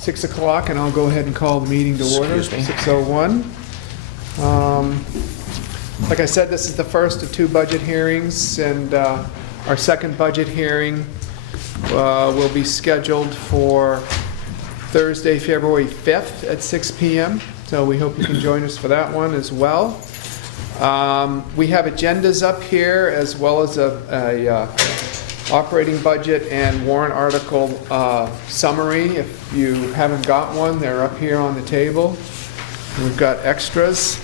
6 o'clock, and I'll go ahead and call the meeting to order. Excuse me. 6:01. Like I said, this is the first of two budget hearings, and our second budget hearing will be scheduled for Thursday, February 5th at 6 p.m. So we hope you can join us for that one as well. We have agendas up here, as well as a operating budget and warrant article summary. If you haven't got one, they're up here on the table. We've got extras.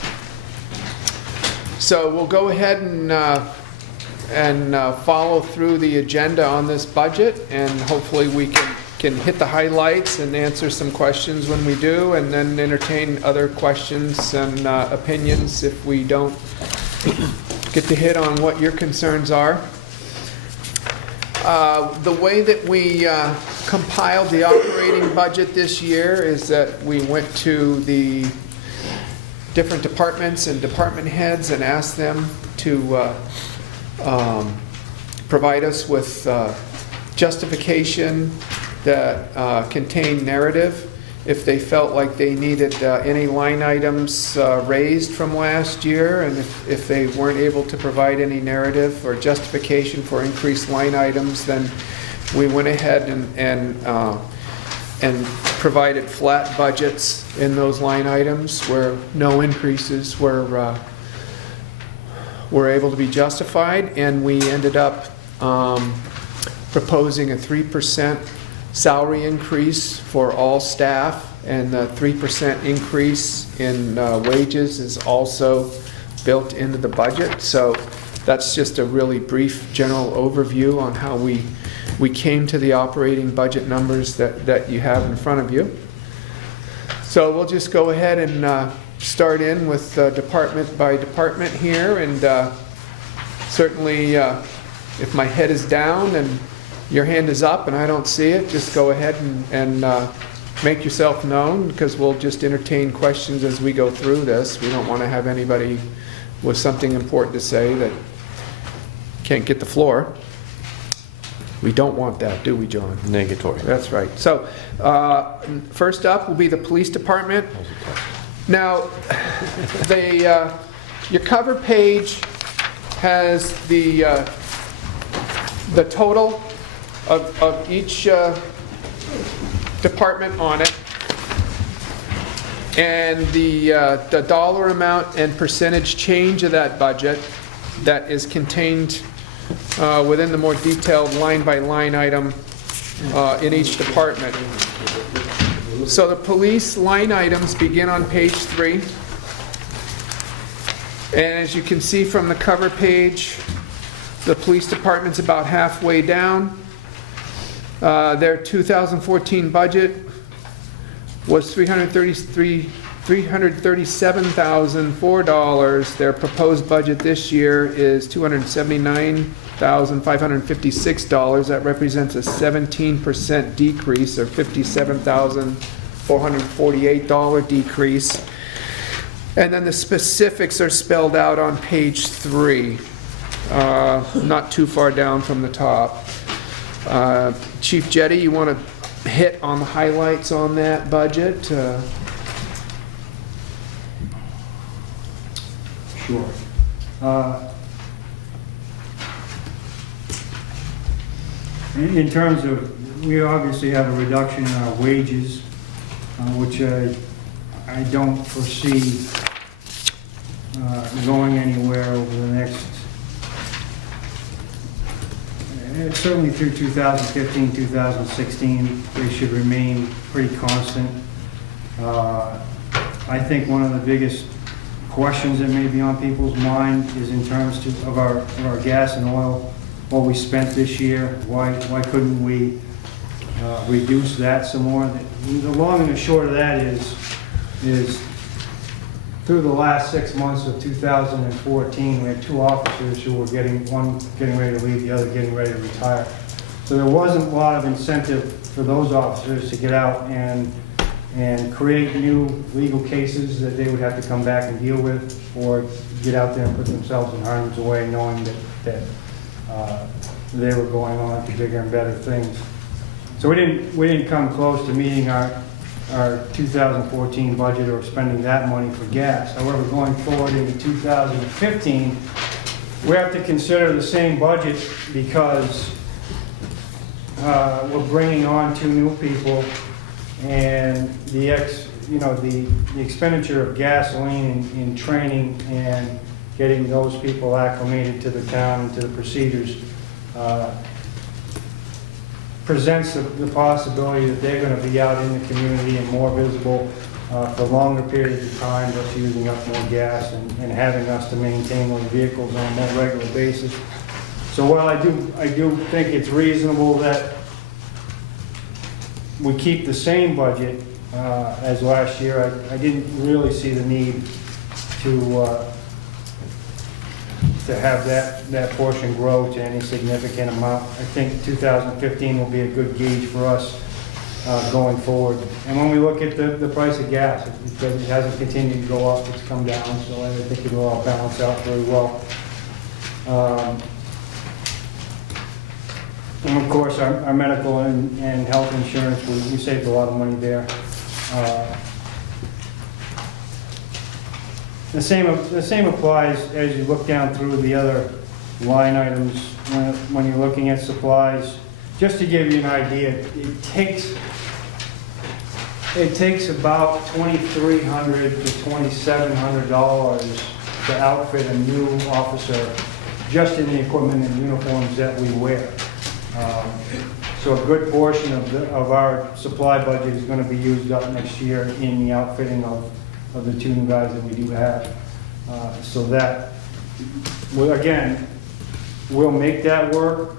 So we'll go ahead and follow through the agenda on this budget, and hopefully we can hit the highlights and answer some questions when we do, and then entertain other questions and opinions if we don't get to hit on what your concerns are. The way that we compiled the operating budget this year is that we went to the different departments and department heads and asked them to provide us with justification that contained narrative if they felt like they needed any line items raised from last year, and if they weren't able to provide any narrative or justification for increased line items, then we went ahead and provided flat budgets in those line items where no increases were able to be justified, and we ended up proposing a 3% salary increase for all staff, and the 3% increase in wages is also built into the budget. So that's just a really brief general overview on how we came to the operating budget numbers that you have in front of you. So we'll just go ahead and start in with department by department here, and certainly if my head is down and your hand is up and I don't see it, just go ahead and make yourself known, because we'll just entertain questions as we go through this. We don't want to have anybody with something important to say that can't get the floor. We don't want that, do we, John? Negatory. That's right. So first up will be the police department. Now, your cover page has the total of each department on it, and the dollar amount and percentage change of that budget that is contained within the more detailed line-by-line item in each department. So the police line items begin on page 3. And as you can see from the cover page, the police department's about halfway down. Their 2014 budget was $337,004. Their proposed budget this year is $279,556. That represents a 17% decrease, or $57,448 decrease. And then the specifics are spelled out on page 3, not too far down from the top. Chief Jetty, you want to hit on the highlights on that budget? Sure. In terms of, we obviously have a reduction in our wages, which I don't foresee going anywhere over the next, certainly through 2015, 2016, they should remain pretty constant. I think one of the biggest questions that may be on people's mind is in terms of our gas and oil, what we spent this year. Why couldn't we reduce that some more? The long and the short of that is through the last 6 months of 2014, we had 2 officers who were one getting ready to leave, the other getting ready to retire. So there wasn't a lot of incentive for those officers to get out and create new legal cases that they would have to come back and deal with, or get out there and put themselves in harm's way, knowing that they were going on to bigger and better things. So we didn't come close to meeting our our 2014 budget or spending that money for gas. However, going forward into 2015, we have to consider the same budget because we're bringing on 2 new people, and the expenditure of gasoline in training and getting those people acclimated to the town and to the procedures presents the possibility that they're going to be out in the community and more visible for longer periods of time, just using up more gas and having us to maintain those vehicles on a more regular basis. So while I do think it's reasonable that we keep the same budget as last year, I didn't really see the need to have that portion grow to any significant amount. I think 2015 will be a good gauge for us going forward. And when we look at the price of gas, it hasn't continued to go up, it's come down, so I think it will all balance out very well. And of course, our medical and health insurance, we saved a lot of money there. The same applies as you look down through the other line items when you're looking at supplies. Just to give you an idea, it takes about $2,300 to $2,700 to outfit a new officer just in the equipment and uniforms that we wear. So a good portion of our supply budget is going to be used up next year in the outfitting of the 2 new guys that we do have. So that, again, we'll make that work,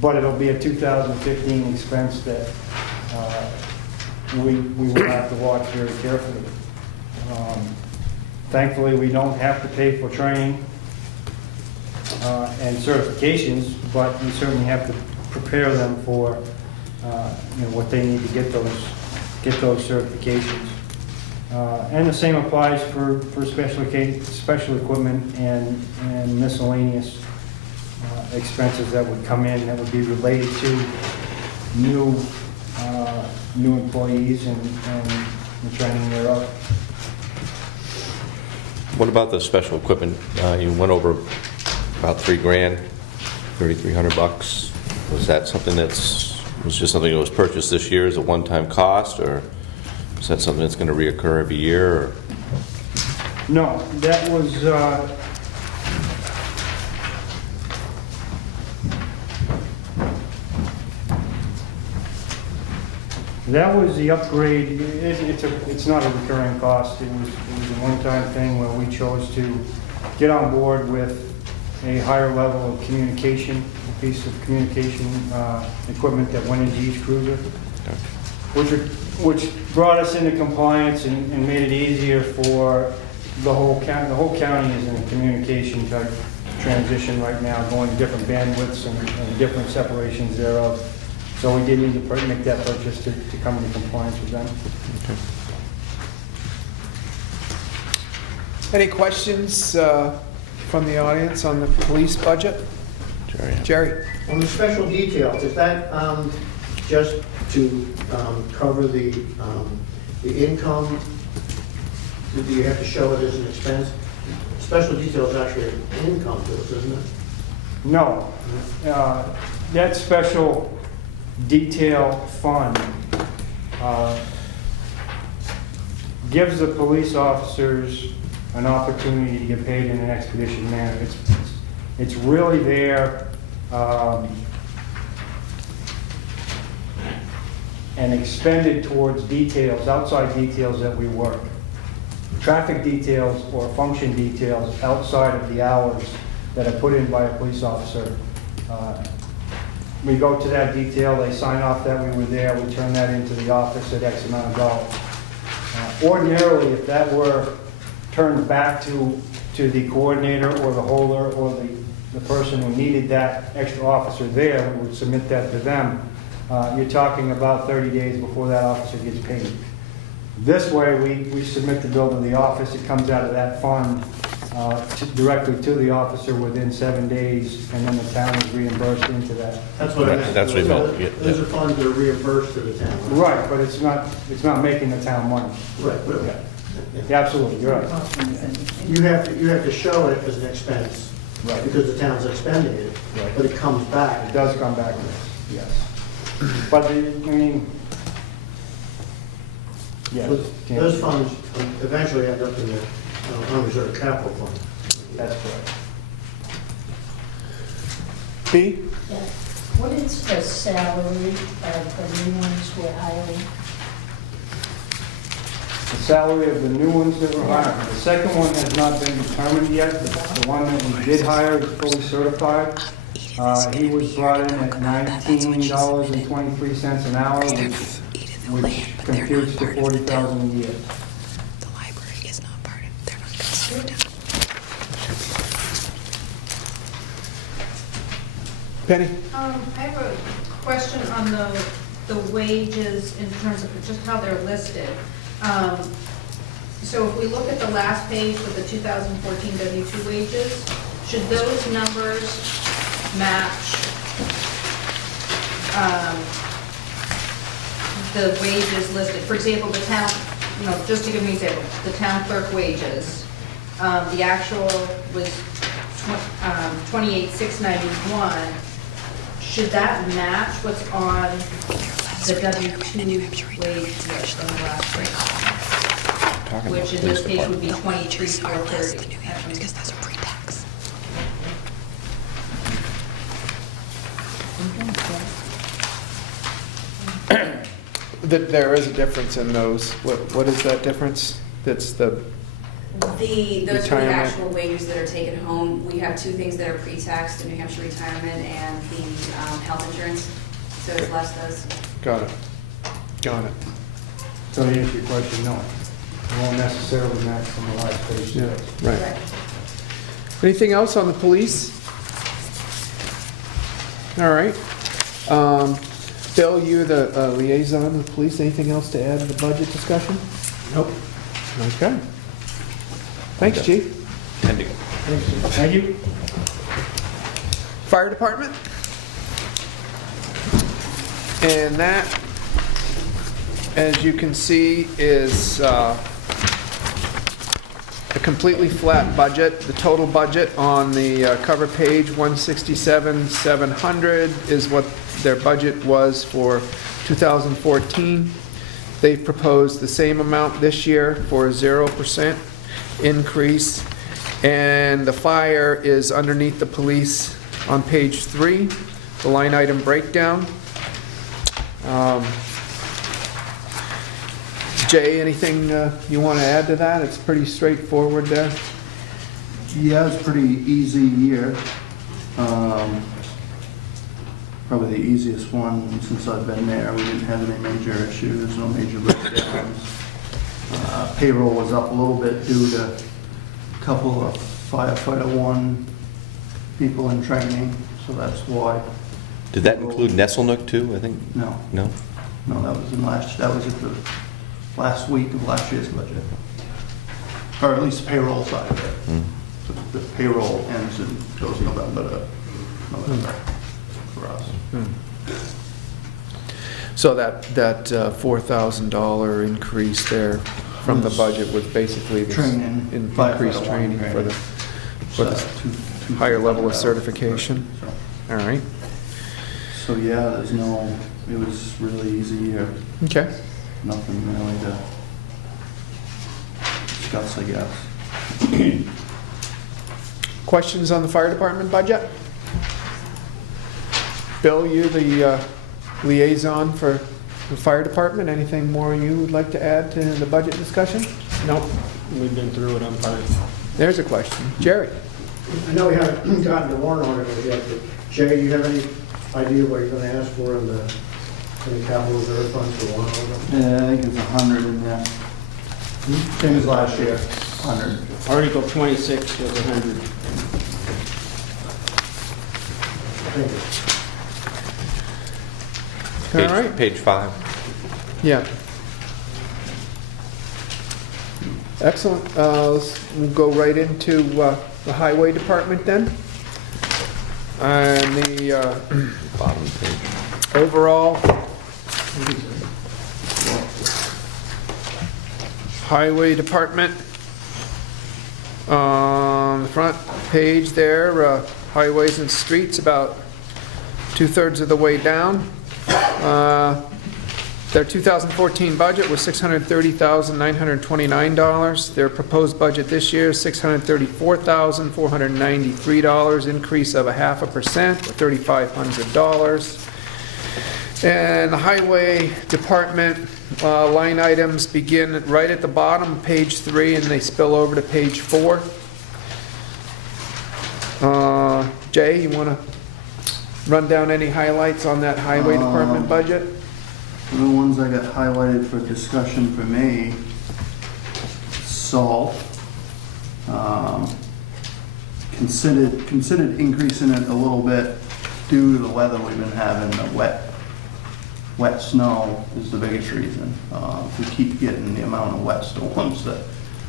but it'll be a 2015 expense that we will have to watch very carefully. Thankfully, we don't have to pay for training and certifications, but we certainly have to prepare them for what they need to get those certifications. And the same applies for special equipment and miscellaneous expenses that would come in that would be related to new employees and the training thereof. What about the special equipment? You went over about $3,000, $3,300. Was that something was just something that was purchased this year as a one-time cost, or is that something that's going to reoccur every year? Or? No, that was the upgrade. It's not a recurring cost. It was a one-time thing where we chose to get on board with a higher level of communication, a piece of communication equipment that went into each cruiser, which brought us into compliance and made it easier for the whole county. The whole county is in a communication type transition right now, going different bandwidths and different separations thereof. So we did need to make that purchase to come into compliance with them. Any questions from the audience on the police budget? Jerry? On the special details, is that just to cover the income? Do you have to show it as an expense? Special details actually an income to us, isn't it? No. That special detail fund gives the police officers an opportunity to get paid in an expeditious manner. It's really there and expended towards details, outside details that we work. Traffic details or function details outside of the hours that are put in by a police officer. We go to that detail, they sign off that we were there, we turn that into the office at X amount of dollars. Ordinarily, if that were turned back to the coordinator or the holder or the person who needed that extra officer there, we would submit that to them. You're talking about 30 days before that officer gets paid. This way, we submit the bill to the office, it comes out of that fund, directly to the officer within 7 days, and then the town is reimbursed into that. That's what I Right, meant. that's what he meant, yeah, Those yeah. are funds that are reimbursed to the town. Right, but it's not making the town money. Right, but Yeah, absolutely, you're right. you have to show it as an expense, Right. because the town's expending it, Right. but it comes It back. does come back to us, yes. But, yes, Those funds eventually end up in the unreserved capital fund. that's correct. B? Yeah. What is the salary of the new ones we're hiring? The salary of the new ones that we're hiring, the second one has not been determined yet. The one that we did hire is fully certified. He was brought in at $19.23 an hour, which computes to $40,000 a year. The library is not part of, they're not considered. Penny? I have a question on the wages in terms of just how they're listed. So if we look at the last page with the 2014 W-2 wages, should those numbers match the wages listed? For example, the town, just to give me an example, the town clerk wages, the actual was 28,691. Should that match what's on the W-2 wage list on the last page? Which in this case would be The wages are less than 23,430. New Hampshire because those are pre-tax. There is a difference in those. What is that difference? That's the, Those are the Retirement. actual wages that are taken home. We have two things that are pre-tax, the New Hampshire retirement and the health insurance. So it's less those. got it. Got it. So to answer your question, no. It won't necessarily match from the last page. Yeah, right. Correct. Anything else on the police? All right. Bill, you're the liaison with police. Anything else to add to the budget discussion? Nope. Okay. Thanks, Chief. Pending. Thank you. Fire department? And that, as you can see, is a completely flat budget. The total budget on the cover page, 167,700, is what their budget was for 2014. They've proposed the same amount this year for a 0% increase. And the fire is underneath the police on page 3, the line item breakdown. Jay, anything you want to add to that? It's pretty straightforward there. Yeah, it's a pretty easy year. Probably the easiest one since I've been there. We didn't have any major issues, no major breakdowns. Payroll was up a little bit due to a couple of firefighter one people in training, so that's why. Did that include Nesselnook too, I think? No, No? no, that was that was at the last week of last year's budget. Or at least the payroll side of it. The payroll ends and goes November to November for us. So that $4,000 increase there from the budget was basically this Training, increased firefighter training one for the So two higher level of $2,000. certification. So- All right. So yeah, it was really easy year. Okay. Nothing really to discuss, I guess. Questions on the fire department budget? Bill, you the liaison for the fire department. Anything more you would like to add to the budget discussion? Nope, we've been through it, I'm fine. There's a question. Jerry? I know we haven't gotten the warrant article yet, but Jay, do you have any idea what you're gonna ask for in the capital reserve fund for warrant article? Yeah, I think it's 100 in there. Same as last year, 100. Article 26 was 100. Thank you. All right. Page 5. Yeah. Excellent. We'll go right into the highway department then. And the Bottom page. overall highway department, on the front page there, highways and streets, about 2/3 of the way down. Their 2014 budget was $630,929. Their proposed budget this year is $634,493, increase of 0.5%, or $3,500. And the highway department line items begin right at the bottom, page 3, and they spill over to page 4. Jay, you want to run down any highlights on that highway department budget? The ones I got highlighted for discussion for me, salt. Considered increasing it a little bit due to the weather we've been having. The wet snow is the biggest reason. If we keep getting the amount of wet storms that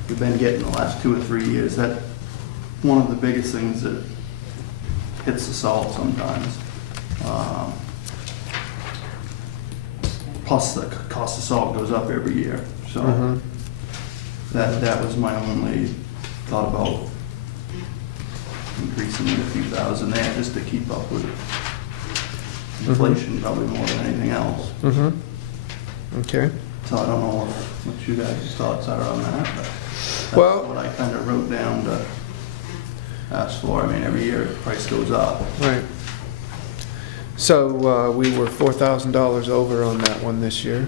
we've been getting the last 2 or 3 years, that's one of the biggest things that hits the salt sometimes. Plus the cost of salt goes up every year, so that was my only thought about increasing it a few thousand there just to keep up with inflation, probably more than anything else. Okay. So I don't know what you guys' thoughts are on that, but that's Well- what I kind of wrote down to ask for. I mean, every year the price goes up. Right. So we were $4,000 over on that one this year.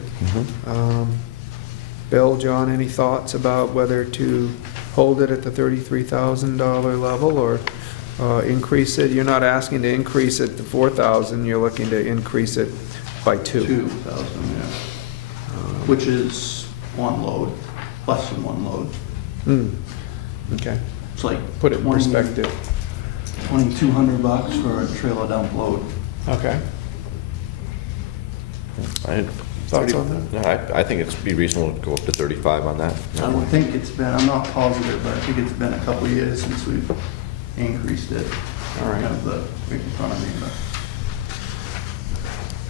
Bill, John, any thoughts about whether to hold it at the $33,000 level or increase it? You're not asking to increase it to $4,000, you're looking to increase it by 2. 2,000, yeah. Which is one load, less than one load. Okay, It's like put it in perspective. $2,200 for a trailer dump load. Okay. Thoughts on that? No, I think it's be reasonable to go up to 35 on that. I would think it's been, I'm not positive, but I think it's been a couple of years since we've increased it. All right. I have the right in front of me, but.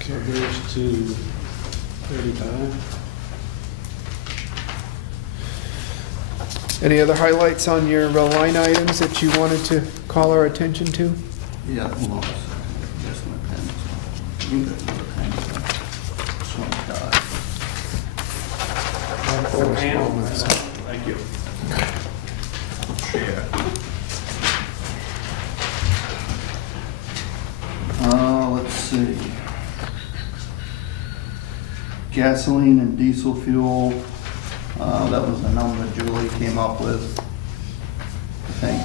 So here's to 35. Any other highlights on your line items that you wanted to call our attention to? Yeah, hold on a second. There's my pen. You got another pen. This one's died. Thank you. Share. Let's see. Gasoline and diesel fuel, that was the number Julie came up with. I think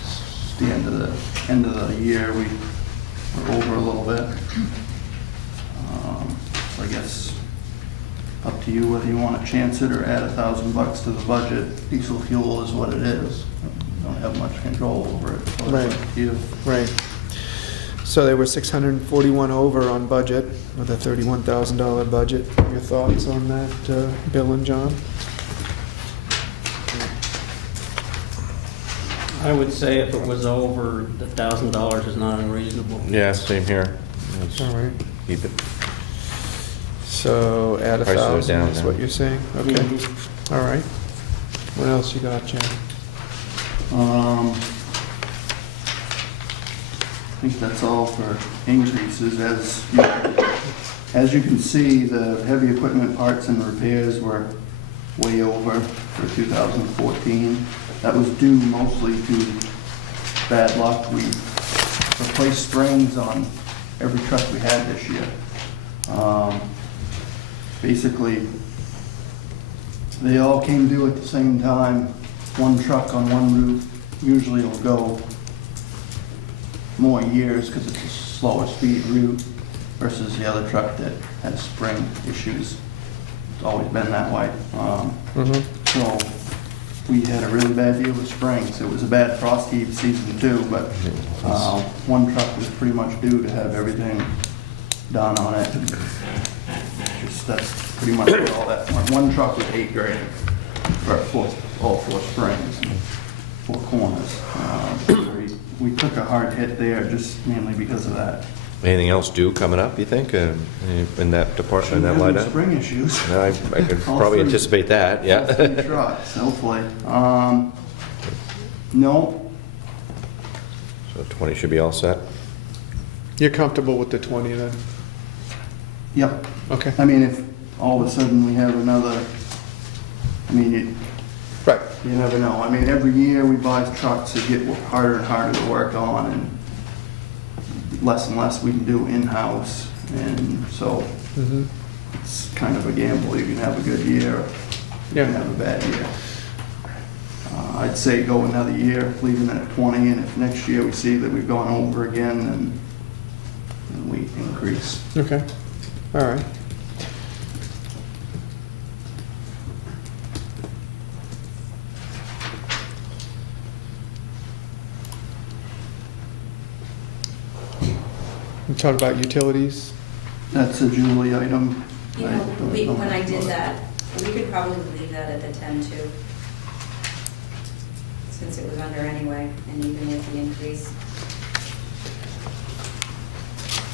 it's the end of the year, we were over a little bit. So I guess up to you whether you want to chance it or add $1,000 to the budget. Diesel fuel is what it is. We don't have much control over it. So it's Right. up to you. Right. So they were 641 over on budget with a $31,000 budget. Your thoughts on that, Bill and John? I would say if it was over, the $1,000 is not unreasonable. Yeah, same here. Let's All right. keep it. So add Prices are 1,000 down is now. what you're saying? Okay. All right. What else you got, Jen? I think that's all for increases. As you can see, the heavy equipment parts and repairs were way over for 2014. That was due mostly to bad luck. We replaced springs on every truck we had this year. Basically, they all came due at the same time. One truck on one route usually will go more years because it's a slower speed route versus the other truck that has spring issues. It's always been that way. So we had a really bad deal with springs. It was a bad frost heave season too, but one truck was pretty much due to have everything done on it. Just that's pretty much what all that. One truck was $8,000 for all four springs, and four corners. We took a hard hit there just mainly because of that. Anything else due coming up, you think, in that department, in that line item? Spring issues. No, I could All probably three. anticipate that, All yeah. three trucks, hopefully. No, So 20 should be all set? You're comfortable with the 20 then? yep. Okay. I mean, if all of a sudden we have another, I mean, Right. you never know. I mean, every year we buy trucks that get harder and harder to work on, and less we can do in-house. And so Mhm. it's kind of a gamble. You can have a good year, or you can Yeah. have a bad year. I'd say go another year, leaving it at 20, and if next year we see that we've gone over again, then we increase. Okay. All right. We talked about utilities. That's a Julie item. You know, when I did that, we could probably leave that at the 10 too. Since it was under anyway, and even with the increase.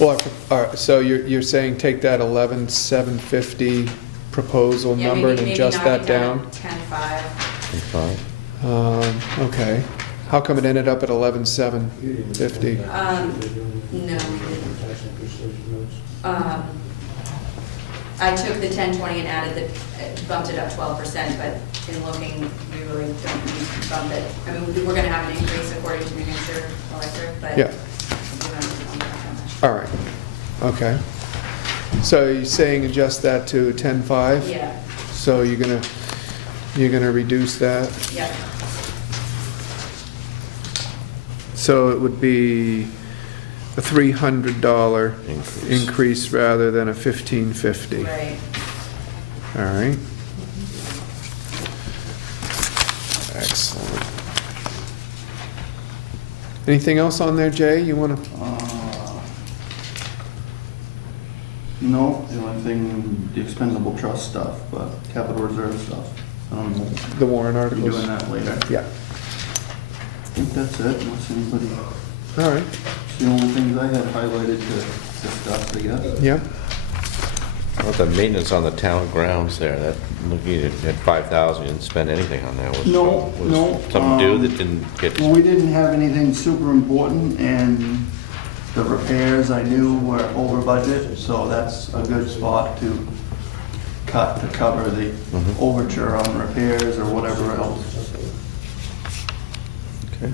Well, so you're saying take that 11,750 proposal Yeah, number and maybe adjust knock that it down? 10.5. Fine. Okay. How come it ended up at 11,750? No, we didn't. I took the 1020 and added bumped it up 12%, but in looking, we really don't need to bump it. I mean, we're gonna have an increase according to New Hampshire Electric, but. Yeah. we don't need to bump it that much. All right. Okay. So you're saying adjust that to 10.5? Yeah, So you're gonna reduce that? yeah, So it would be a $300 increase rather than a $1,550. right. All right. Excellent. Anything else on there, Jay? You want to? No, the only thing, the expendable trust stuff, but capital reserve stuff. The warrant We'll be articles? doing that later. Yeah. I think that's it, unless anybody, All right. it's the only things I had highlighted to discuss, I guess. Yeah. How about the maintenance on the town grounds there? That, looking at 5,000, you didn't spend anything on that. Was No, no, something due that didn't get, Well, we didn't have anything super important, and the repairs I knew were over budget, so that's a good spot to cut to cover the overture on repairs or whatever else. okay.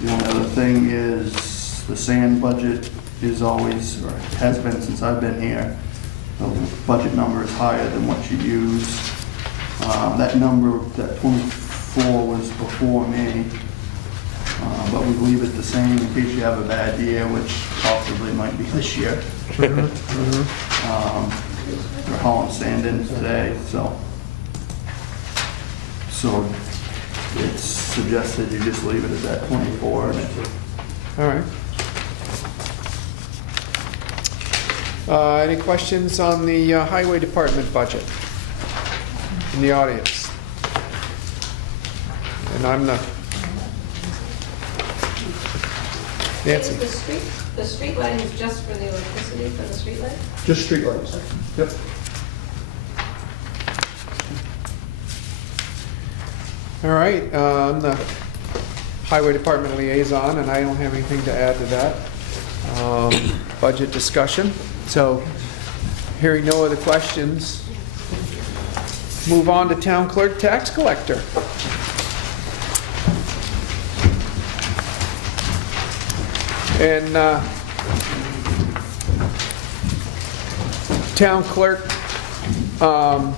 The only other thing is the sand budget is always, or has been since I've been here, the budget number is higher than what you use. That number, that 24 was before me, but we leave it the same in case you have a bad year, which possibly might be this year. We're hauling sand in today, so it's suggested you just leave it at that 24. And All right. Any questions on the highway department budget in the audience? And I'm the Nancy. The street light is just for the electricity for the street light? just streetlights. Yep. All right, I'm the highway department liaison, and I don't have anything to add to that. Budget discussion. So, hearing no other questions, move on to town clerk tax collector. And town clerk line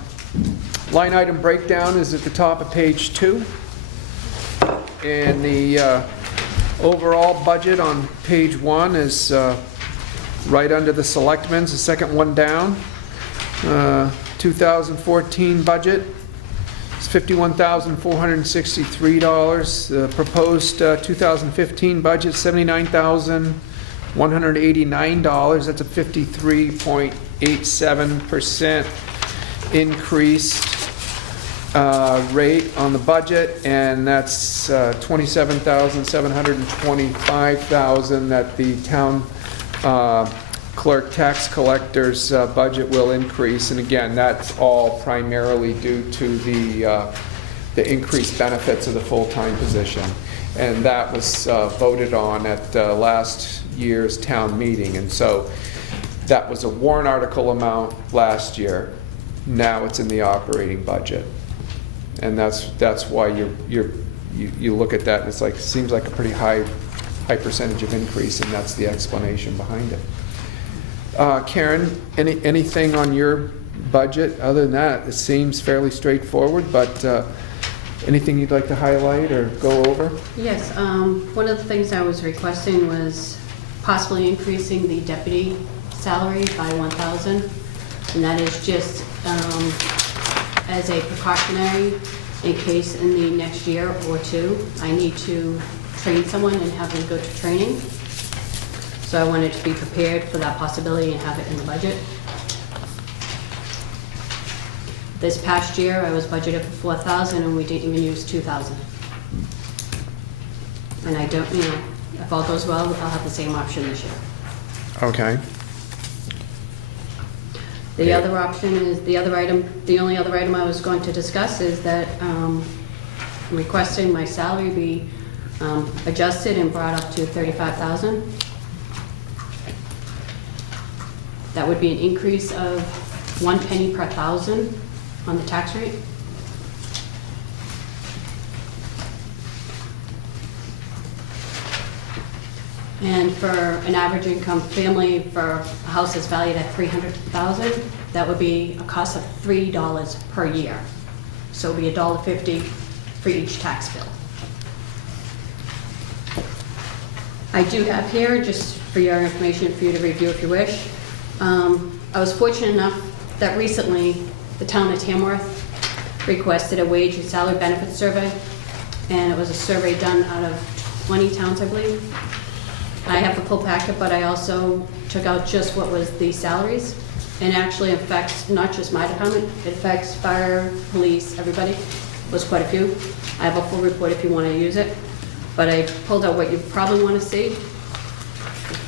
item breakdown is at the top of page 2. And the overall budget on page 1 is right under the selectmen's, the second one down. 2014 budget is $51,463. The proposed 2015 budget, $79,189. That's a 53.87% increase. rate on the budget, and that's $27,725,000 that the town clerk tax collector's budget will increase. And again, that's all primarily due to the increased benefits of the full-time position. And that was voted on at last year's town meeting. And so that was a warrant article amount last year. Now it's in the operating budget. And that's why you look at that and it's like, seems like a pretty high percentage of increase, and that's the explanation behind it. Karen, anything on your budget? Other than that, it seems fairly straightforward, but anything you'd like to highlight or go over? Yes, one of the things I was requesting was possibly increasing the deputy salary by 1,000, and that is just as a precautionary in case in the next year or two I need to train someone and have them go to training. So I wanted to be prepared for that possibility and have it in the budget. This past year, I was budgeted for 4,000 and we didn't even use 2,000. And I don't, if all goes well, I'll have the same option this year. Okay. The other option is, the only other item I was going to discuss is that I'm requesting my salary be adjusted and brought up to 35,000. That would be an increase of 1 penny per thousand on the tax rate. And for an average income family, for a house that's valued at $300,000, that would be a cost of $3 per year. So it would be $1.50 for each tax bill. I do have here, just for your information, for you to review if you wish. I was fortunate enough that recently the town of Tamworth requested a wage and salary benefits survey, and it was a survey done out of 20 towns, I believe. I have the full packet, but I also took out just what was the salaries, and actually affects not just my department, it affects fire, police, everybody. It was quite a few. I have a full report if you want to use it, but I pulled out what you probably want to see.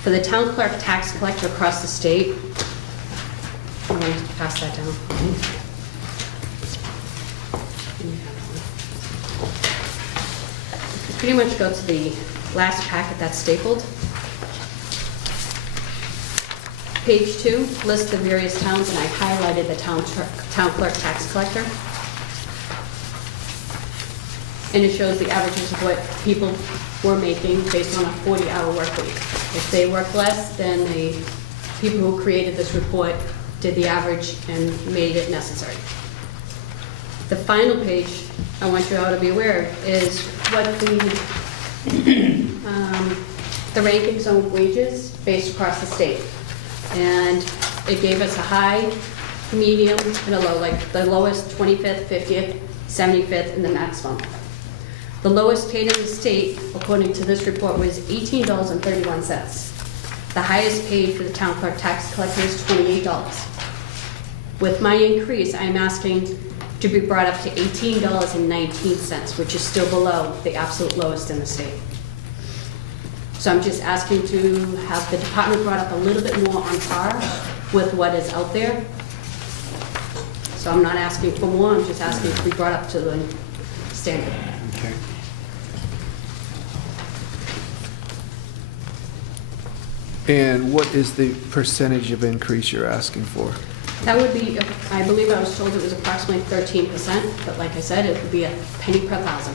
For the town clerk tax collector across the state, I'm going to pass that down. Pretty much go to the last packet that's stapled. Page 2 lists the various towns, and I highlighted the town clerk tax collector. And it shows the averages of what people were making based on a 40-hour work week. If they work less, then the people who created this report did the average and made it necessary. The final page, I want you all to be aware, is what the rankings on wages based across the state. And it gave us a high, medium, and a low, like the lowest 25th, 50th, 75th, and the maximum. The lowest paid in the state, according to this report, was $18.31. The highest paid for the town clerk tax collector is $28. With my increase, I'm asking to be brought up to $18.19, which is still below the absolute lowest in the state. So I'm just asking to have the department brought up a little bit more on par with what is out there. So I'm not asking for more, I'm just asking to be brought up to the standard. Okay. And what is the percentage of increase you're asking for? That would be, I believe I was told it was approximately 13%, but like I said, it would be a penny per thousand.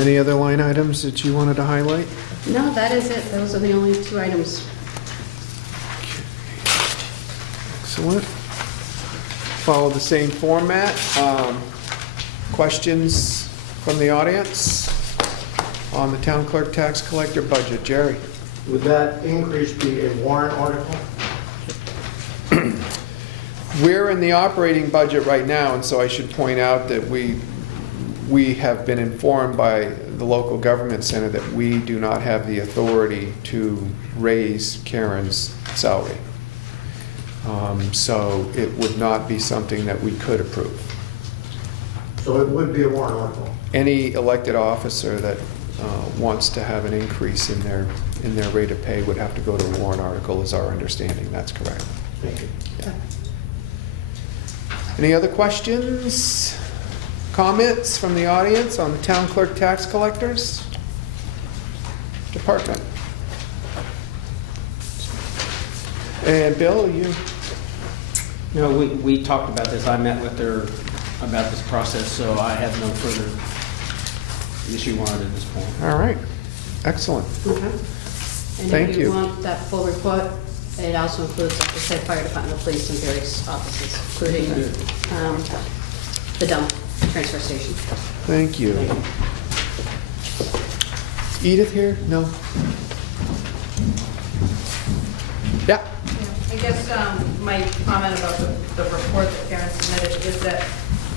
Any other line items that you wanted to highlight? No, that is it. Those are the only two items. Excellent. Follow the same format. Questions from the audience on the town clerk tax collector budget? Jerry? Would that increase be a warrant article? We're in the operating budget right now, and so I should point out that we have been informed by the local government center that we do not have the authority to raise Karen's salary. So it would not be something that we could approve. So it would be a warrant article. Any elected officer that wants to have an increase in their rate of pay would have to go to a warrant article, is our understanding. That's correct. Thank you. Yeah. Any other questions, comments from the audience on the town clerk tax collectors department? And Bill, you? No, we talked about this. I met with her about this process, so I have no further issue on it at this point. All right, excellent. Okay. And Thank if you you. want that full report, it also includes, like I said, fire department, police, and various offices, including the dump transfer station. Thank you. Edith here? No? Yeah. I guess my comment about the report that Karen submitted is that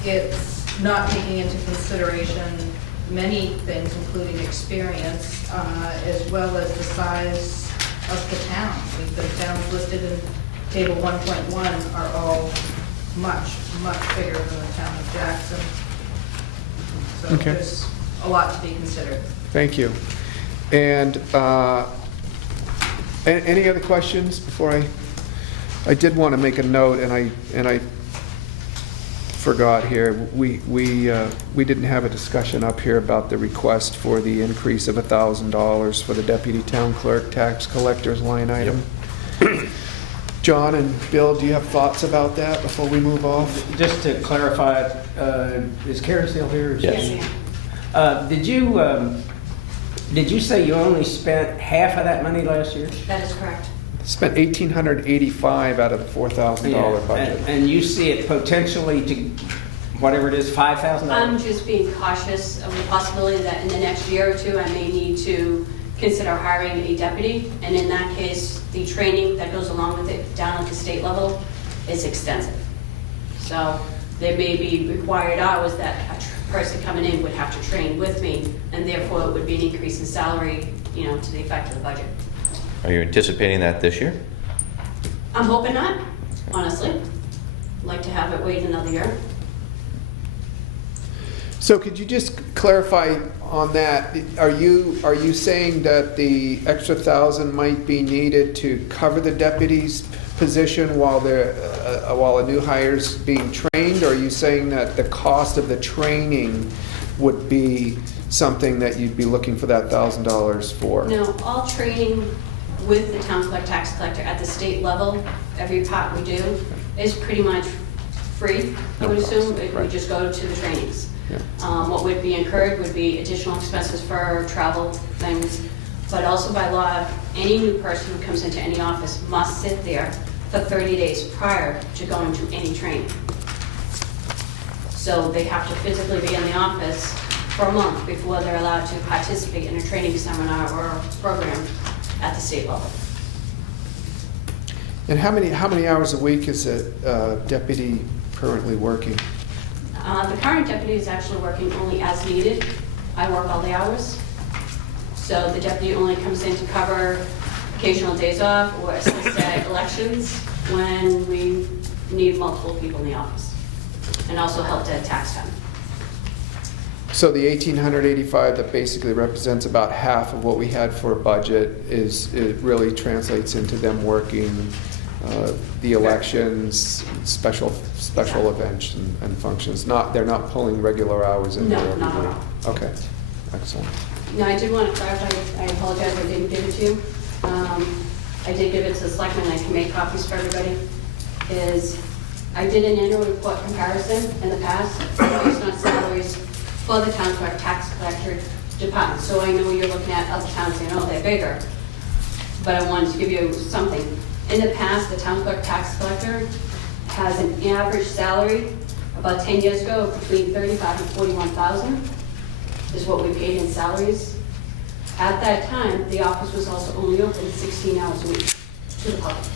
it's not taking into consideration many things, including experience, as well as the size of the town. The towns listed in table 1.1 are all much, much bigger than the town of Jackson. So Okay. there's a lot to be considered. Thank you. And any other questions before I did want to make a note, and I forgot here. We didn't have a discussion up here about the request for the increase of $1,000 for the deputy town clerk tax collector's line item. John and Bill, do you have thoughts about that before we move off? Just to clarify, is Karen still here? Yes. Did you say you only spent half of that money last year? That is correct. Spent $1,885 out of the $4,000 budget. And you see it potentially to, whatever it is, $5,000? I'm just being cautious of the possibility that in the next year or two, I may need to consider hiring a deputy. And in that case, the training that goes along with it down at the state level is extensive. So there may be required hours that a person coming in would have to train with me, and therefore it would be an increase in salary, to the effect of the budget. Are you anticipating that this year? I'm hoping not, honestly. I'd like to have it wait another year. So could you just clarify on that? Are you saying that the extra 1,000 might be needed to cover the deputy's position while a new hire's being trained? Or are you saying that the cost of the training would be something that you'd be looking for that $1,000 for? No, all training with the town clerk tax collector at the state level, every part we do, is pretty much free, I would assume. We Right. just go to the trainings. Yeah. What would be incurred would be additional expenses for travel things, but also by law, any new person who comes into any office must sit there for 30 days prior to going to any training. So they have to physically be in the office for a month before they're allowed to participate in a training seminar or program at the state level. And how many hours a week is a deputy currently working? The current deputy is actually working only as needed. I work all the hours. So the deputy only comes in to cover occasional days off or assist at elections when we need multiple people in the office. And also help at tax time. So the $1,885 that basically represents about half of what we had for a budget it really translates into them working the elections, special events and functions. They're not pulling regular hours in No, there every not at week. all. Okay, excellent. Now, I did want to clarify, I apologize, I didn't give it to you. I did give it to the selectmen, I can make copies for everybody. I did an annual report comparison in the past based on salaries for the town clerk tax collector department. So I know you're looking at other towns saying, oh, they're bigger. But I wanted to give you something. In the past, the town clerk tax collector has an average salary about 10 years ago of between $35,000 and $41,000 is what we paid in salaries. At that time, the office was also only open 16 hours a week to the public.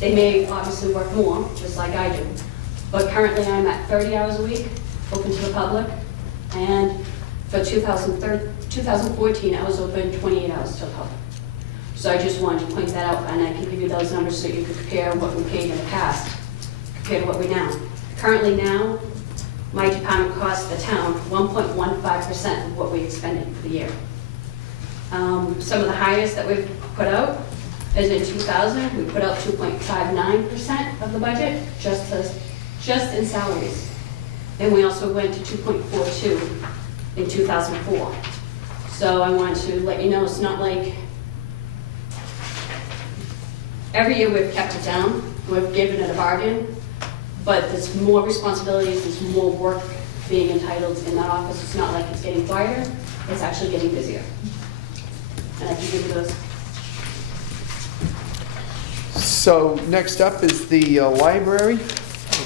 They may obviously work more, just like I do, but currently I'm at 30 hours a week, open to the public, and for 2014, I was open 28 hours to the public. So I just wanted to point that out, and I can give you those numbers so you can compare what we paid in the past compared to what we now. Currently now, my department costs the town 1.15% of what we expended for the year. Some of the highest that we've put out is in 2000, we put out 2.59% of the budget, just in salaries. And we also went to 2.42 in 2004. So I wanted to let you know, it's not like, every year we've kept it down, we've given it a bargain, but there's more responsibilities, there's more work being entitled in that office. It's not like it's getting quieter, it's actually getting busier. And I can give you those. So next up is the library.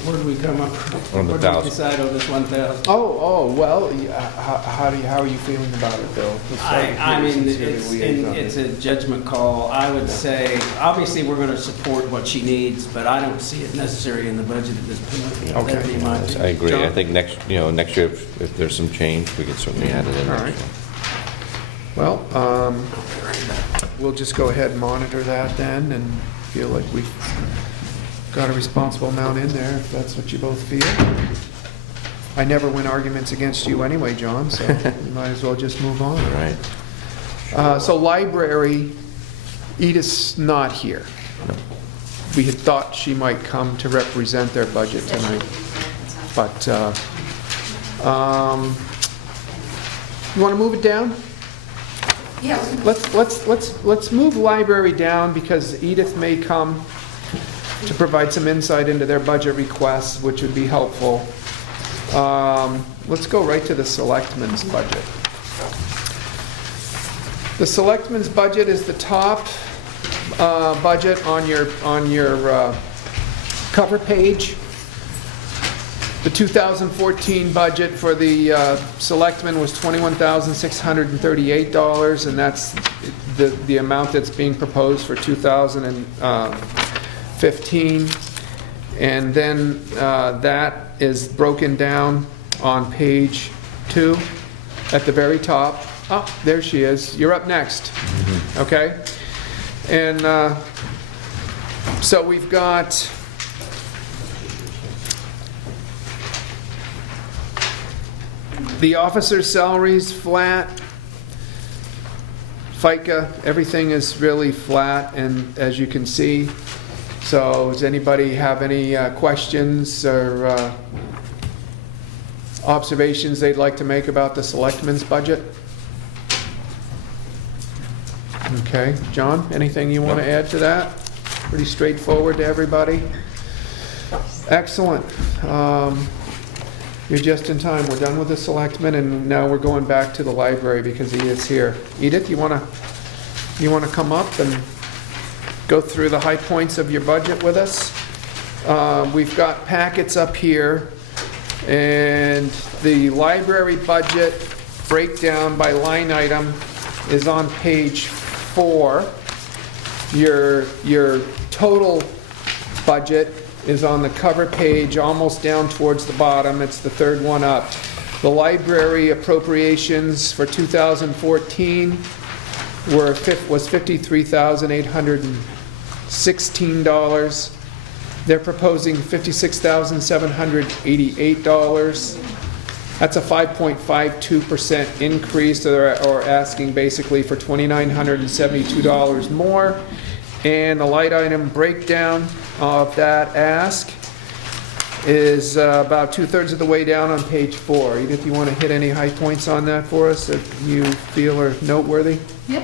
Where did we come up with? On the Where did we 1,000. decide on this 1,000? Well, how are you feeling about it, Bill? Let's start with I you, mean, since you're the liaison. it's a judgment call. I would say, obviously, we're going to support what she needs, but I don't see it necessary in the budget at this point. Okay. That'd be my I opinion. agree. I John? think next year, if there's some change, we can certainly add it in. All right. Well, we'll just go ahead and monitor that then, and feel like we've got a responsible amount in there, if that's what you both feel. I never win arguments against you anyway, John, so we might as well just move on. All right. So library, Edith's not here. We had thought she might come to represent their budget tonight, but, you want to move it down? Yeah. Let's move library down, because Edith may come to provide some insight into their budget requests, which would be helpful. Let's go right to the selectmen's budget. The selectmen's budget is the top budget on your cover page. The 2014 budget for the selectmen was $21,638, and that's the amount that's being proposed for 2015. And then that is broken down on page 2 at the very top. Oh, there she is. You're up next. Okay? And so we've got the officers' salaries flat. FICA, everything is really flat, and as you can see. So does anybody have any questions or observations they'd like to make about the selectmen's budget? Okay, John, anything you want to add to that? Pretty straightforward to everybody? Excellent. You're just in time. We're done with the selectmen, and now we're going back to the library because Edith's here. Edith, you want to come up and go through the high points of your budget with us? We've got packets up here, and the library budget breakdown by line item is on page 4. Your total budget is on the cover page, almost down towards the bottom. It's the third one up. The library appropriations for 2014 was $53,816. They're proposing $56,788. That's a 5.52% increase, or asking basically for $2,972 more. And the light item breakdown of that ask is about 2/3 of the way down on page 4. Edith, you want to hit any high points on that for us that you feel are noteworthy? Yep,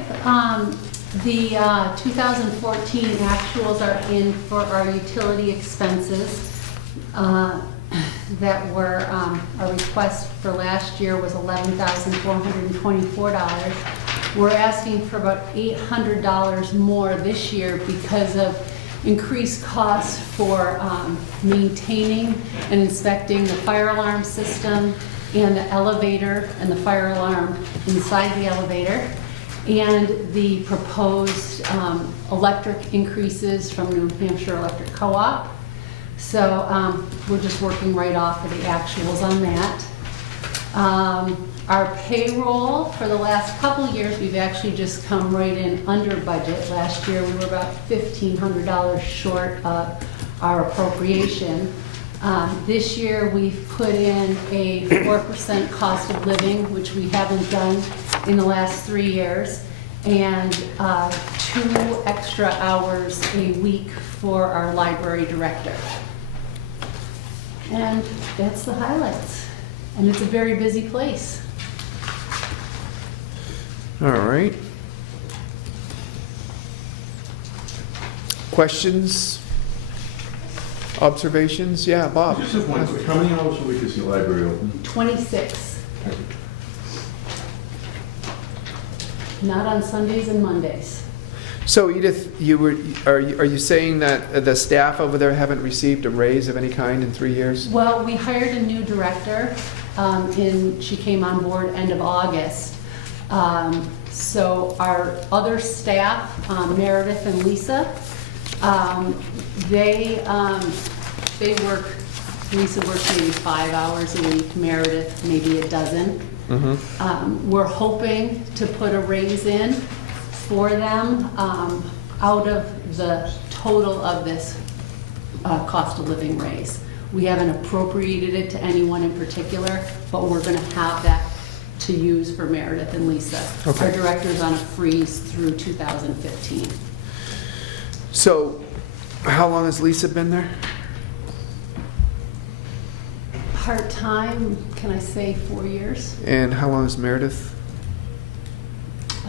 the 2014 actuals are in for our utility expenses. That were, our request for last year was $11,424. We're asking for about $800 more this year because of increased costs for maintaining and inspecting the fire alarm system and the elevator and the fire alarm inside the elevator, and the proposed electric increases from New Hampshire Electric Co-op. So we're just working right off of the actuals on that. Our payroll for the last couple of years, we've actually just come right in under budget. Last year, we were about $1,500 short of our appropriation. This year, we've put in a 4% cost of living, which we haven't done in the last 3 years, and 2 extra hours a week for our library director. And that's the highlights. And it's a very busy place. All right. Questions? Observations? Yeah, Bob? Just have one quick. How many hours a week is your library open? 26. Not on Sundays and Mondays. So Edith, are you saying that the staff over there haven't received a raise of any kind in 3 years? Well, we hired a new director, she came on board end of August. So our other staff, Meredith and Lisa, they work, Lisa works maybe 5 hours a week, Meredith maybe a dozen. We're hoping to put a raise in for them out of the total of this cost of living raise. We haven't appropriated it to anyone in particular, but we're going to have that to use for Meredith and Lisa. Okay. Our director's on a freeze through 2015. So how long has Lisa been there? Part-time, can I say 4 years? And how long has Meredith?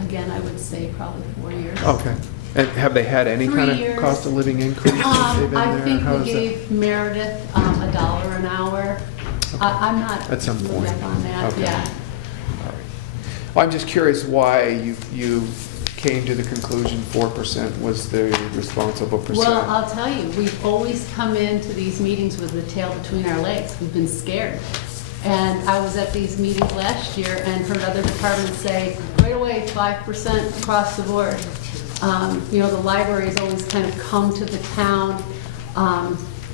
Again, I would say probably 4 years. Okay. And have they had any 3 kind of years. cost of living increase since they've been I there? think How we is that? gave Meredith $1 an hour. I'm not At some point. up on that, Okay. yeah. Well, I'm just curious why you came to the conclusion 4% was the responsible percent. Well, I'll tell you, we've always come into these meetings with the tail between our legs. We've been scared. And I was at these meetings last year and heard other departments say, right away, 5% across the board. You know, the library has always kind of come to the town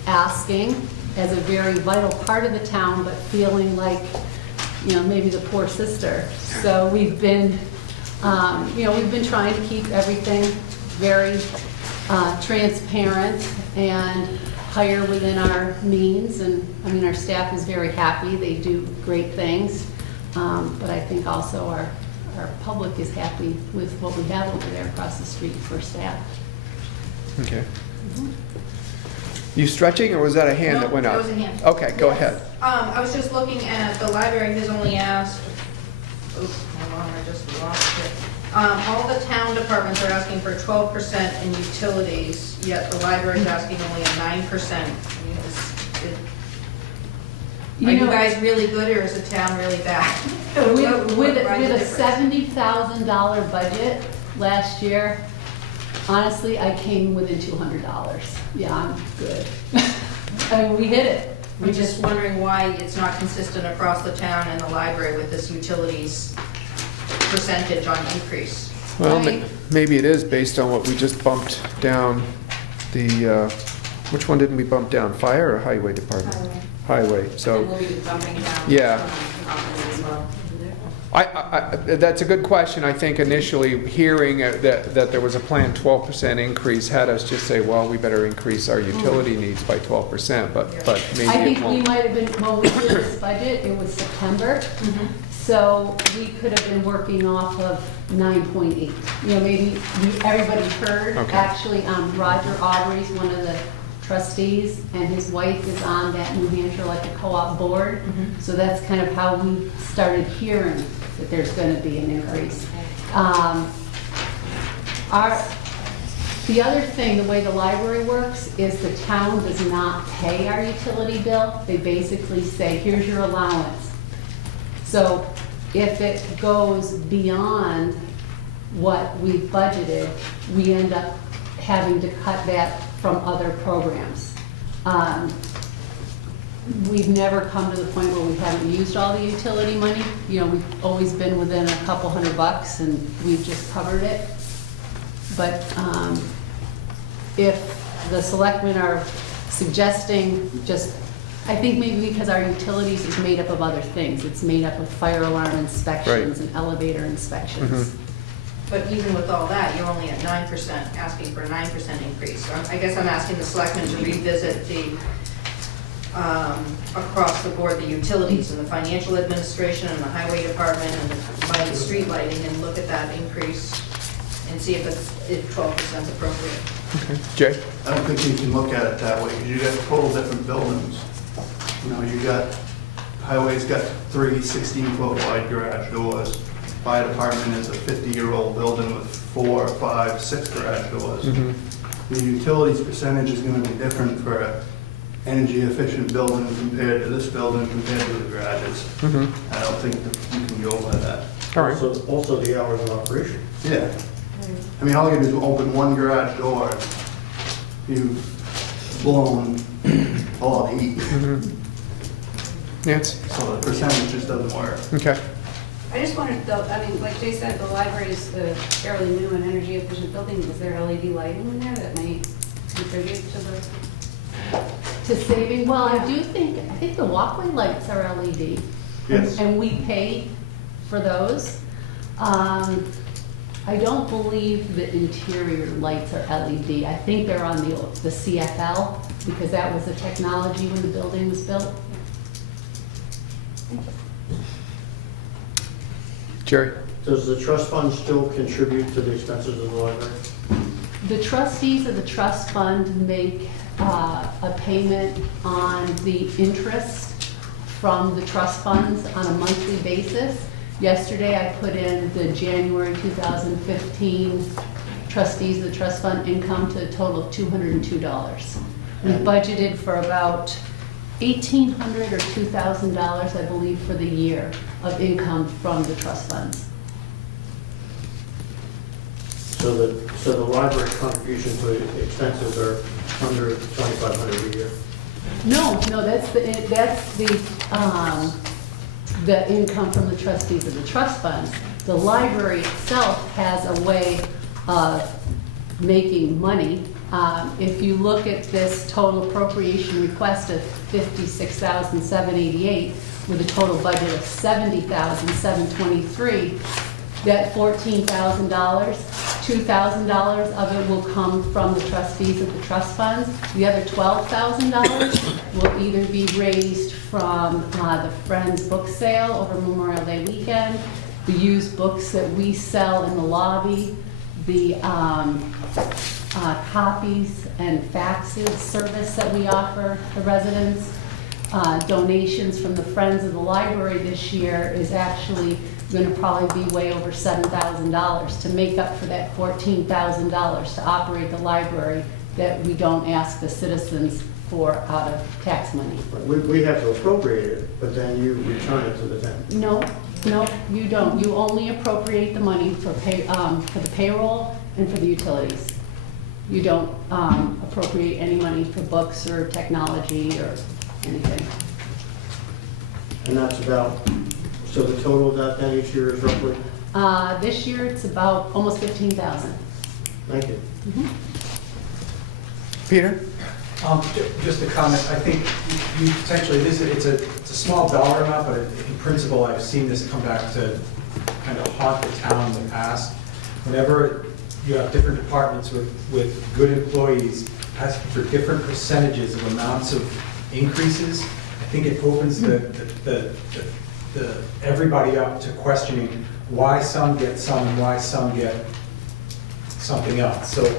asking as a very vital part of the town, but feeling like, you know, maybe the poor sister. So we've been, you know, we've been trying to keep everything very transparent and hire within our means. And I mean, our staff is very happy. They do great things. But I think also our public is happy with what we have over there across the street for staff. Okay. You stretching, or was that a hand No, that went up? that was a hand. Okay, go ahead. I was just looking at, the library has only asked, hold on, I just lost it. All the town departments are asking for 12% in utilities, yet the library is asking only a 9%. I mean, are you guys really good, or is the town really bad? With a difference? $70,000 budget last year, honestly, I came within $200. Yeah, I'm good. I mean, we hit it. I'm just wondering why it's not consistent across the town and the library with this utilities percentage on increase. Well, Right. maybe it is based on what we just bumped down the, which one didn't we bump down, fire or highway department? Highway, And so, we'll be bumping down. Yeah. As well. that's a good question. I think initially hearing that there was a planned 12% increase had us just say, well, we better increase our utility needs by 12%, but maybe I it think we won't. might have been, when we did this budget, it was September. So we could have been working off of 9.8. You know, maybe everybody heard, Okay. actually, Roger Aubry's one of the trustees, and his wife is on that New Hampshire like a co-op board. So that's kind of how we started hearing that there's going to be an increase. The other thing, the way the library works, is the town does not pay our utility bill. They basically say, here's your allowance. So if it goes beyond what we've budgeted, we end up having to cut that from other programs. We've never come to the point where we haven't used all the utility money. You know, we've always been within a couple $100 and we've just covered it. But if the selectmen are suggesting just I think maybe because our utilities is made up of other things. It's made up of fire alarm inspections and elevator inspections. But even with all that, you're only at 9%, asking for a 9% increase. So I guess I'm asking the selectmen to revisit the, across the board, the utilities and the financial administration and the highway department and the lighting, street lighting, and look at that increase and see if 12% is appropriate. Okay. Jay? I don't think you can look at it that way, because you got total different buildings. You know, you got, highway's got 3 16-foot wide garage doors. Fire department is a 50-year-old building with 4, 5, 6 garage doors. The utilities percentage is gonna be different for an energy efficient building compared to this building compared to the garages. I don't think that you can go by that. All right. Also the hours of operation. Yeah. I mean, all you gotta do is open one garage door, you've blown a lot of heat. Nancy? So the percentage just doesn't work. Okay. I just wondered, though, I mean, like Jay said, the library is a fairly new and energy efficient building. Is there LED lighting in there that may contribute to the? To saving, well, I think the walkway lights are LED. Yes. And we pay for those. I don't believe the interior lights are LED. I think they're on the CFL, because that was the technology when the building was built. Jerry? Does the trust fund still contribute to the expenses of the library? The trustees of the trust fund make a payment on the interest from the trust funds on a monthly basis. Yesterday, I put in the January 2015 trustees of the trust fund income to a total of $202. We budgeted for about $1,800 or $2,000, I believe, for the year of income from the trust funds. So the library contribution to expenses are under $2,500 a year? No, that's the income from the trustees of the trust funds. The library itself has a way of making money. If you look at this total appropriation request of $56,788 with a total budget of $70,723, that $14,000, $2,000 of it will come from the trustees of the trust funds. The other $12,000 will either be raised from the Friends book sale over Memorial Day weekend, the used books that we sell in the lobby, the copies and faxes service that we offer the residents. Donations from the Friends of the Library this year is actually going to probably be way over $7,000 to make up for that $14,000 to operate the library that we don't ask the citizens for out of tax money. We have to appropriate it, but then you return it to the town. No, you don't. You only appropriate the money for the payroll and for the utilities. You don't appropriate any money for books or technology or anything. And that's about, so the total of that then each year is roughly? This year, it's about almost $15,000. Thank you. Peter? Just a comment, I think you potentially, it's a small dollar amount, but in principle, I've seen this come back to kind of haunt the town in the past. Whenever you have different departments with good employees asking for different percentages of amounts of increases, I think it opens everybody up to questioning why some get some and why some get something else. So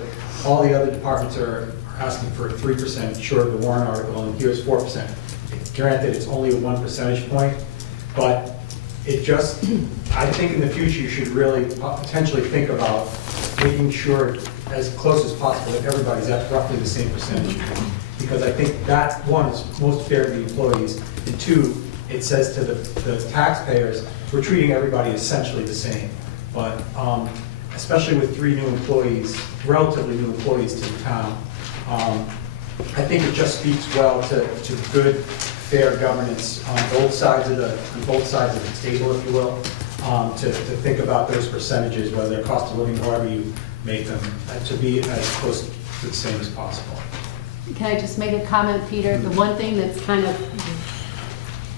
all the other departments are asking for 3% short of the warrant article, and here's 4%. Granted, it's only a 1 percentage point, but it just, I think in the future, you should really potentially think about making sure as close as possible that everybody's at roughly the same percentage. Because I think that, one, is most fair to the employees, and two, it says to the taxpayers, we're treating everybody essentially the same. But especially with 3 new employees, relatively new employees to the town, I think it just speaks well to good, fair governance on both sides of the table, if you will, to think about those percentages, whether they're cost of living, however you make them, to be as close to the same as possible. Can I just make a comment, Peter? The one thing that's kind of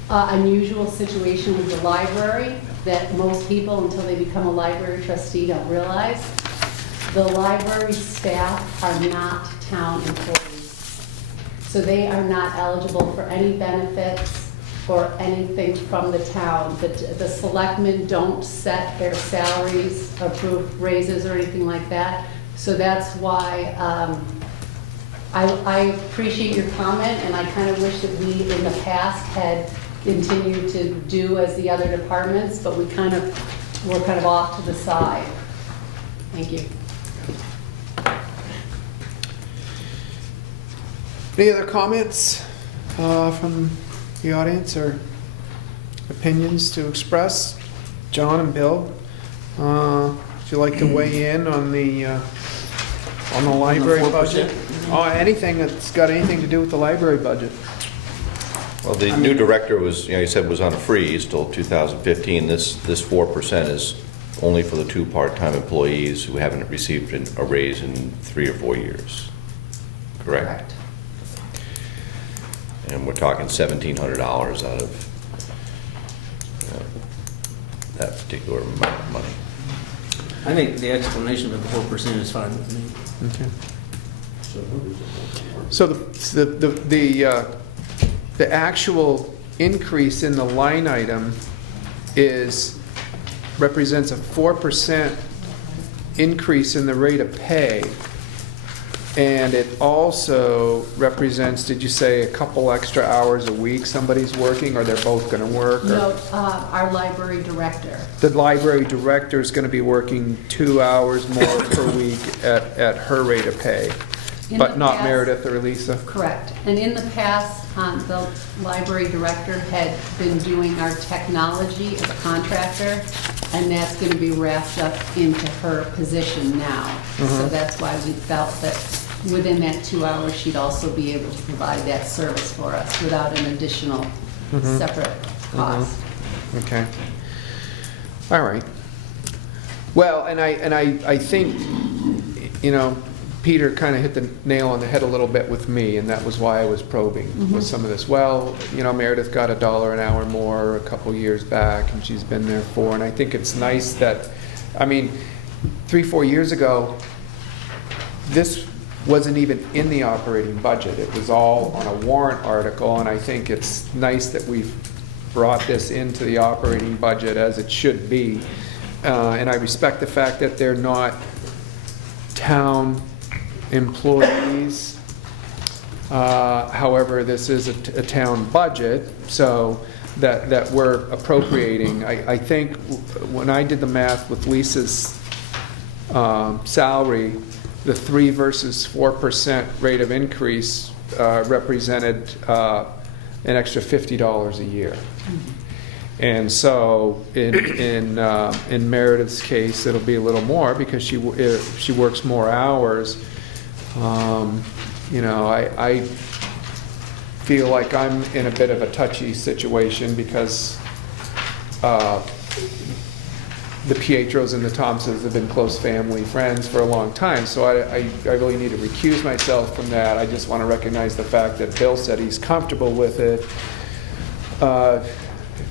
unusual situation with the library that most people, until they become a library trustee, don't realize, the library staff are not town employees. So they are not eligible for any benefits or anything from the town. The selectmen don't set their salaries, approve raises or anything like that. So that's why I appreciate your comment, and I kind of wish that we in the past had continued to do as the other departments, but we're kind of off to the side. Thank you. Any other comments from the audience or opinions to express? John and Bill, if you'd like to weigh in on the library budget? Anything that's got anything to do with the library budget? Well, the new director was, you said was on a freeze till 2015. This 4% is only for the 2 part-time employees who haven't received a raise in 3 or 4 years. Correct? And we're talking $1,700 out of that particular amount of money. I think the explanation of the 4% is fine with me. Okay. So the actual increase in the line item represents a 4% increase in the rate of pay. And it also represents, did you say, a couple extra hours a week somebody's working, or they're both going to work? No, our library director. The library director is going to be working 2 hours more per week at her rate of pay, but not Meredith or Lisa? Correct. And in the past, the library director had been doing our technology as a contractor, and that's going to be wrapped up into her position now. So that's why we felt that within that 2 hours, she'd also be able to provide that service for us without an additional separate cost. Okay. All right. Well, and I think, Peter kind of hit the nail on the head a little bit with me, and that was why I was probing with some of this. Well, Meredith got $1 an hour more a couple years back, and she's been there for, and I think it's nice that, 3-4 years ago, this wasn't even in the operating budget. It was all on a warrant article, and I think it's nice that we've brought this into the operating budget as it should be. And I respect the fact that they're not town employees. However, this is a town budget, so that we're appropriating. I think when I did the math with Lisa's salary, the 3 versus 4% rate of increase represented an extra $50 a year. And so in Meredith's case, it'll be a little more because she works more hours. I feel like I'm in a bit of a touchy situation because the Pietros and the Thompsons have been close family friends for a long time, so I really need to recuse myself from that. I just want to recognize the fact that Bill said he's comfortable with it,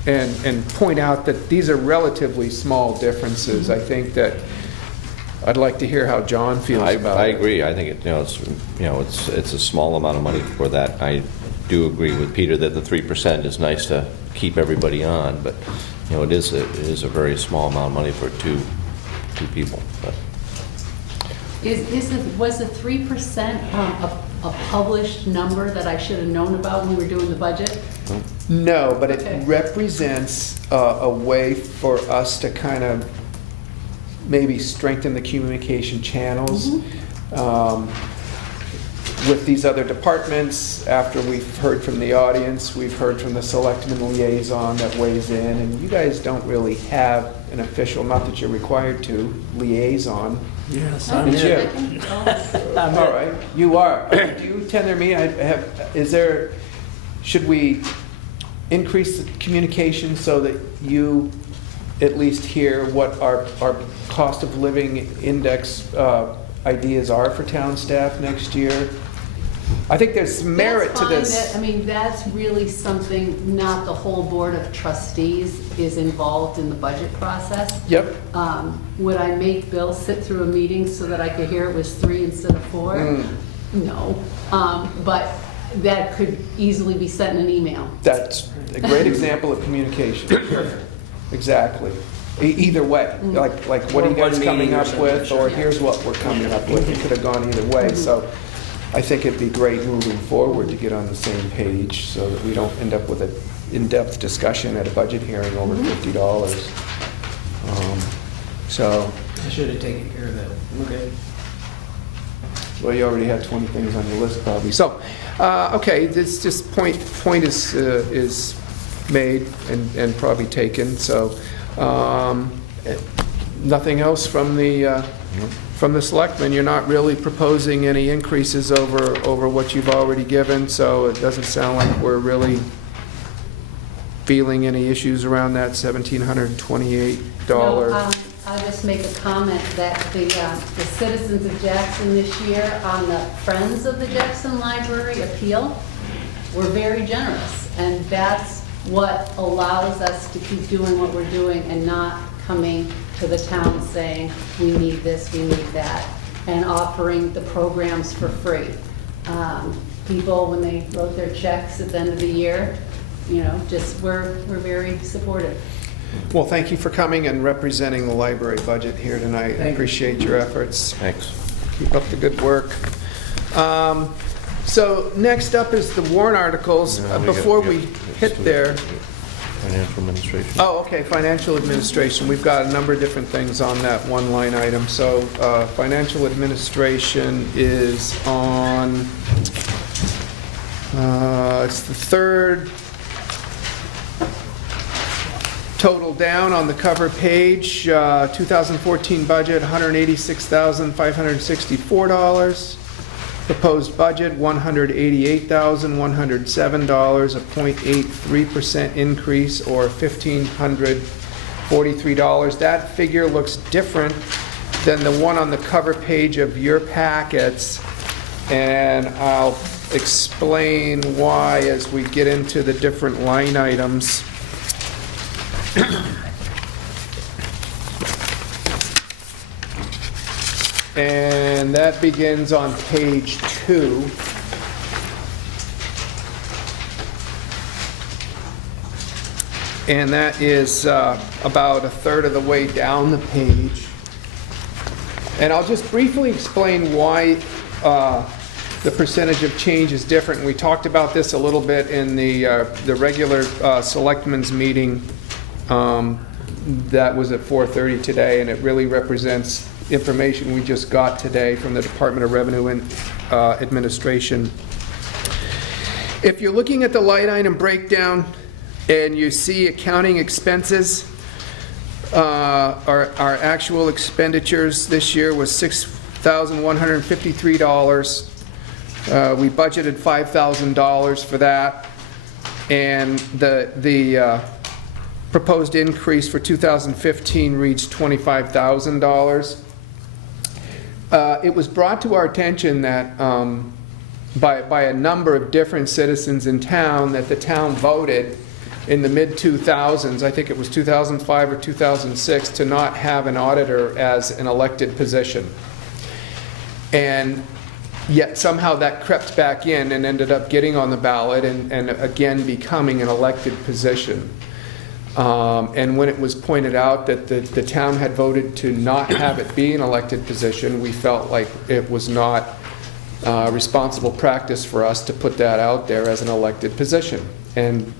and point out that these are relatively small differences. I think that I'd like to hear how John feels about it. I agree. I think it's a small amount of money for that. I do agree with Peter that the 3% is nice to keep everybody on, but it is a very small amount of money for two people. But. Was the 3% a published number that I should have known about when we were doing the budget? No, but it represents a way for us to kind of maybe strengthen the communication channels with these other departments. After we've heard from the audience, we've heard from the selectman liaison that weighs in, and you guys don't really have an official, not that you're required to, liaison. Yes, I'm you. All right, you are. Do you attend their meeting? Should we increase the communication so that you at least hear what our cost of living index ideas are for town staff next year? I think there's merit to That's this. fine. I mean, that's really something, not the whole Board of Trustees is involved in the budget process. Yep. Would I make Bill sit through a meeting so that I could hear it was 3 instead of 4? No. But that could easily be sent in an email. That's a great example of communication. Exactly. Either way, like what are you Or one guys coming meeting or up something, with, or sure. here's what we're coming up with. It could have gone either way. So I think it'd be great moving forward to get on the same page so that we don't end up with an in-depth discussion at a budget hearing over $50. So, I should have taken care of that. Okay. well, you already had 20 things on your list probably. So, okay, this just point is made and probably taken. So, nothing else from the selectmen. You're not really proposing any increases over what you've already given, so it doesn't sound like we're really feeling any issues around that $1,728. No, I'll just make a comment that the citizens of Jackson this year on the Friends of the Jackson Library appeal were very generous, and that's what allows us to keep doing what we're doing and not coming to the town saying, we need this, we need that, and offering the programs for free. People, when they wrote their checks at the end of the year, you know, just we're very supportive. Well, thank you for coming and representing the library budget here tonight. I appreciate your efforts. Thanks. Keep up the good work. So next up is the warrant articles. Before we hit there, Financial administration. oh, okay, financial administration. We've got a number of different things on that one line item. So financial administration is on, it's the third total down on the cover page. 2014 budget, $186,564. Proposed budget, $188,107, a 0.83% increase, or $1,543. That figure looks different than the one on the cover page of your packets, and I'll explain why as we get into the different line items. And that begins on page 2. And that is about a third of the way down the page. And I'll just briefly explain why the percentage of change is different. We talked about this a little bit in the regular selectmen's meeting that was at 4:30 today, and it really represents information we just got today from the Department of Revenue and Administration. If you're looking at the line item breakdown and you see accounting expenses, our actual expenditures this year was $6,153. We budgeted $5,000 for that, and the proposed increase for 2015 reached $25,000. It was brought to our attention that by a number of different citizens in town that the town voted in the mid-2000s, I think it was 2005 or 2006, to not have an auditor as an elected position. And yet somehow that crept back in and ended up getting on the ballot and again becoming an elected position. And when it was pointed out that the town had voted to not have it be an elected position, we felt like it was not responsible practice for us to put that out there as an elected position. And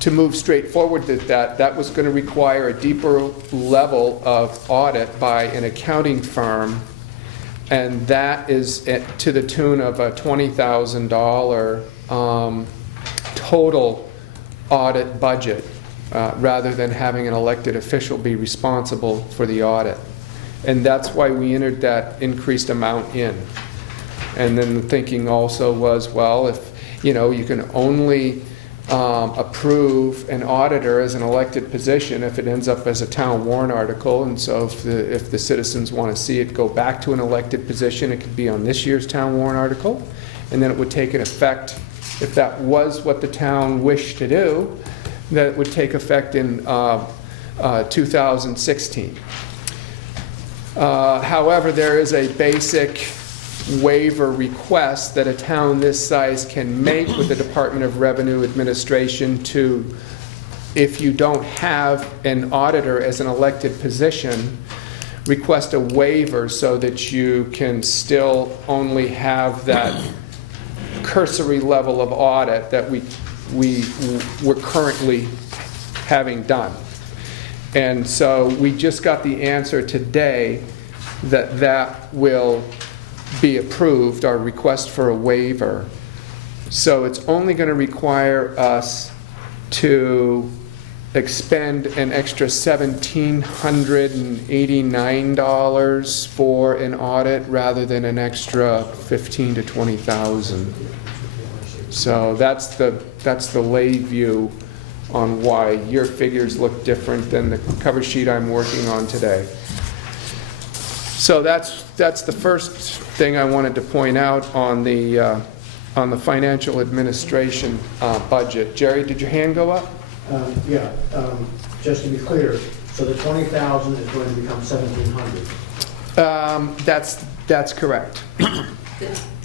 to move straight forward with that was going to require a deeper level of audit by an accounting firm, and that is to the tune of a $20,000 total audit budget, rather than having an elected official be responsible for the audit. And that's why we entered that increased amount in. And then the thinking also was, well, if you can only approve an auditor as an elected position if it ends up as a town warrant article. And so if the citizens want to see it go back to an elected position, it could be on this year's town warrant article. And then it would take an effect, if that was what the town wished to do, that it would take effect in 2016. However, there is a basic waiver request that a town this size can make with the Department of Revenue Administration to, if you don't have an auditor as an elected position, request a waiver so that you can still only have that cursory level of audit that we're currently having done. And so we just got the answer today that that will be approved, our request for a waiver. So it's only going to require us to expend an extra $1,789 for an audit rather than an extra $15,000 to $20,000. So that's the lay view on why your figures look different than the cover sheet I'm working on today. So that's the first thing I wanted to point out on the financial administration budget. Jerry, did your hand go up? Just to be clear, so the 20,000 is going to become 1,700. That's correct.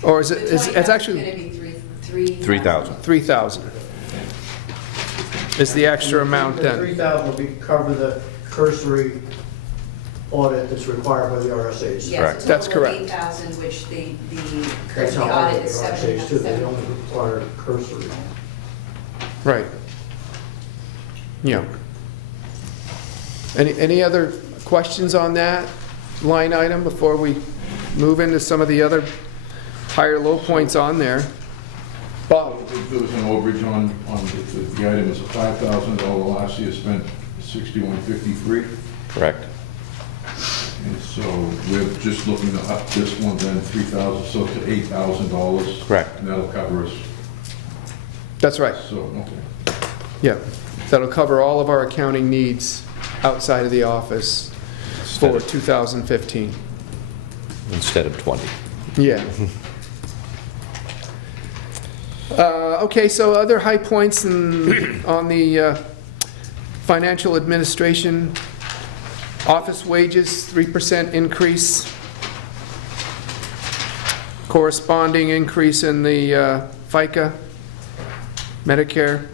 Or is it? It's actually It's going to be 3,000. 3,000. Is the extra amount The then? 3,000 will cover the cursory audit that's required by the RSAs. Yes, a That's total of correct. 8,000, which the That's current how hard audit the is RSAs too, they 7. only require cursory. Right. Yeah. Any other questions on that line item before we move into some of the other higher low points on there? Bob? There was an overage on the item was $5,000, last year spent $61.53. Correct. And so we're just looking to up this one then $3,000, so to $8,000. Correct. And that'll cover us, That's right. so, okay. Yeah. That'll cover all of our accounting needs outside of the office Instead for of- 2015. Instead of 20. Yeah. Okay, so other high points on the financial administration, office wages, 3% increase, corresponding increase in the FICA, Medicare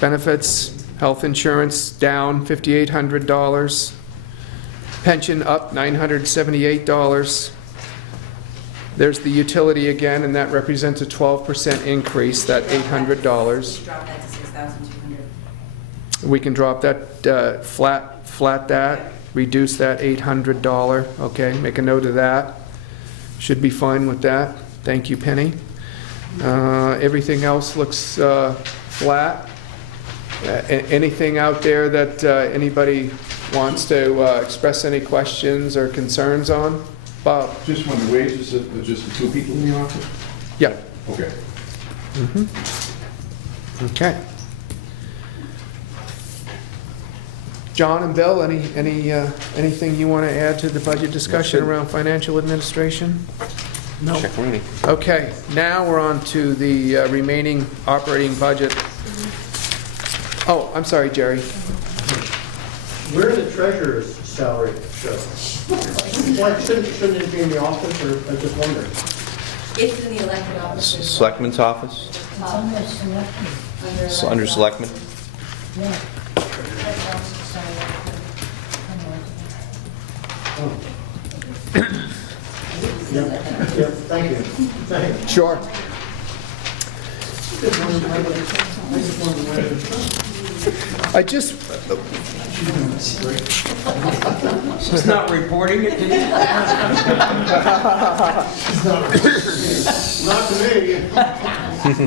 benefits, health insurance down $5,800, pension up $978. There's the utility again, and that represents a 12% increase, that $800. Drop that to 6,200. We can drop that, flat that, reduce that $800, okay? Make a note of that. Should be fine with that. Thank you, Penny. Everything else looks flat. Anything out there that anybody wants to express any questions or concerns on? Bob? Just when the wages, just the two people in the office? Yeah. Okay. Okay. John and Bill, anything you want to add to the budget discussion around financial administration? No. Check reading. Okay, now we're on to the remaining operating budget. Oh, I'm sorry, Jerry. Where are the treasurer's salary show? Why shouldn't it be in the office, or I just wonder? It's in the elected office. Selectman's office? Under Selectman? Yeah, thank you. Thank you. Sure. I just, She's not reporting it to you? Not to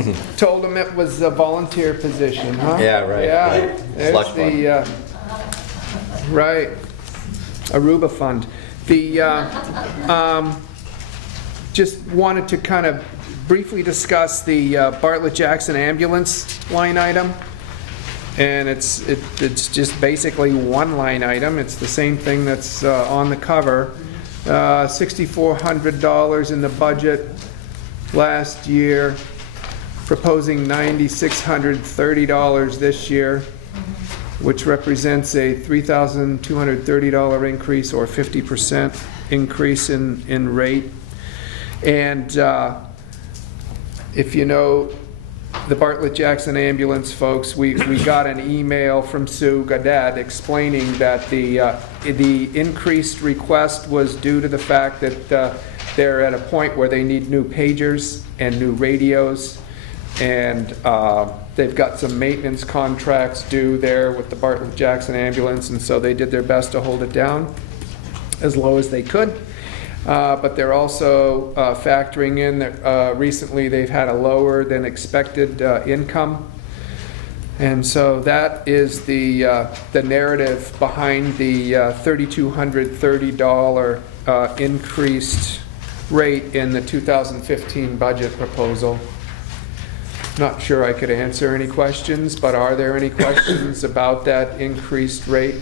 me. told him it was a volunteer position, huh? Yeah, right, Yeah, right. there's Slush the, right, Aruba Fund. The, just wanted to kind of briefly discuss the Bartlett Jackson ambulance line item. And it's just basically one line item. It's the same thing that's on the cover. $6,400 in the budget last year, proposing $9,630 this year, which represents a $3,230 increase or 50% increase in rate. And if you know the Bartlett Jackson ambulance folks, we got an email from Sue Gadet explaining that the increased request was due to the fact that they're at a point where they need new pagers and new radios, and they've got some maintenance contracts due there with the Bartlett Jackson ambulance, and so they did their best to hold it down as low as they could. But they're also factoring in that recently they've had a lower than expected income. And so that is the narrative behind the $3,230 increased rate in the 2015 budget proposal. Not sure I could answer any questions, but are there any questions about that increased rate?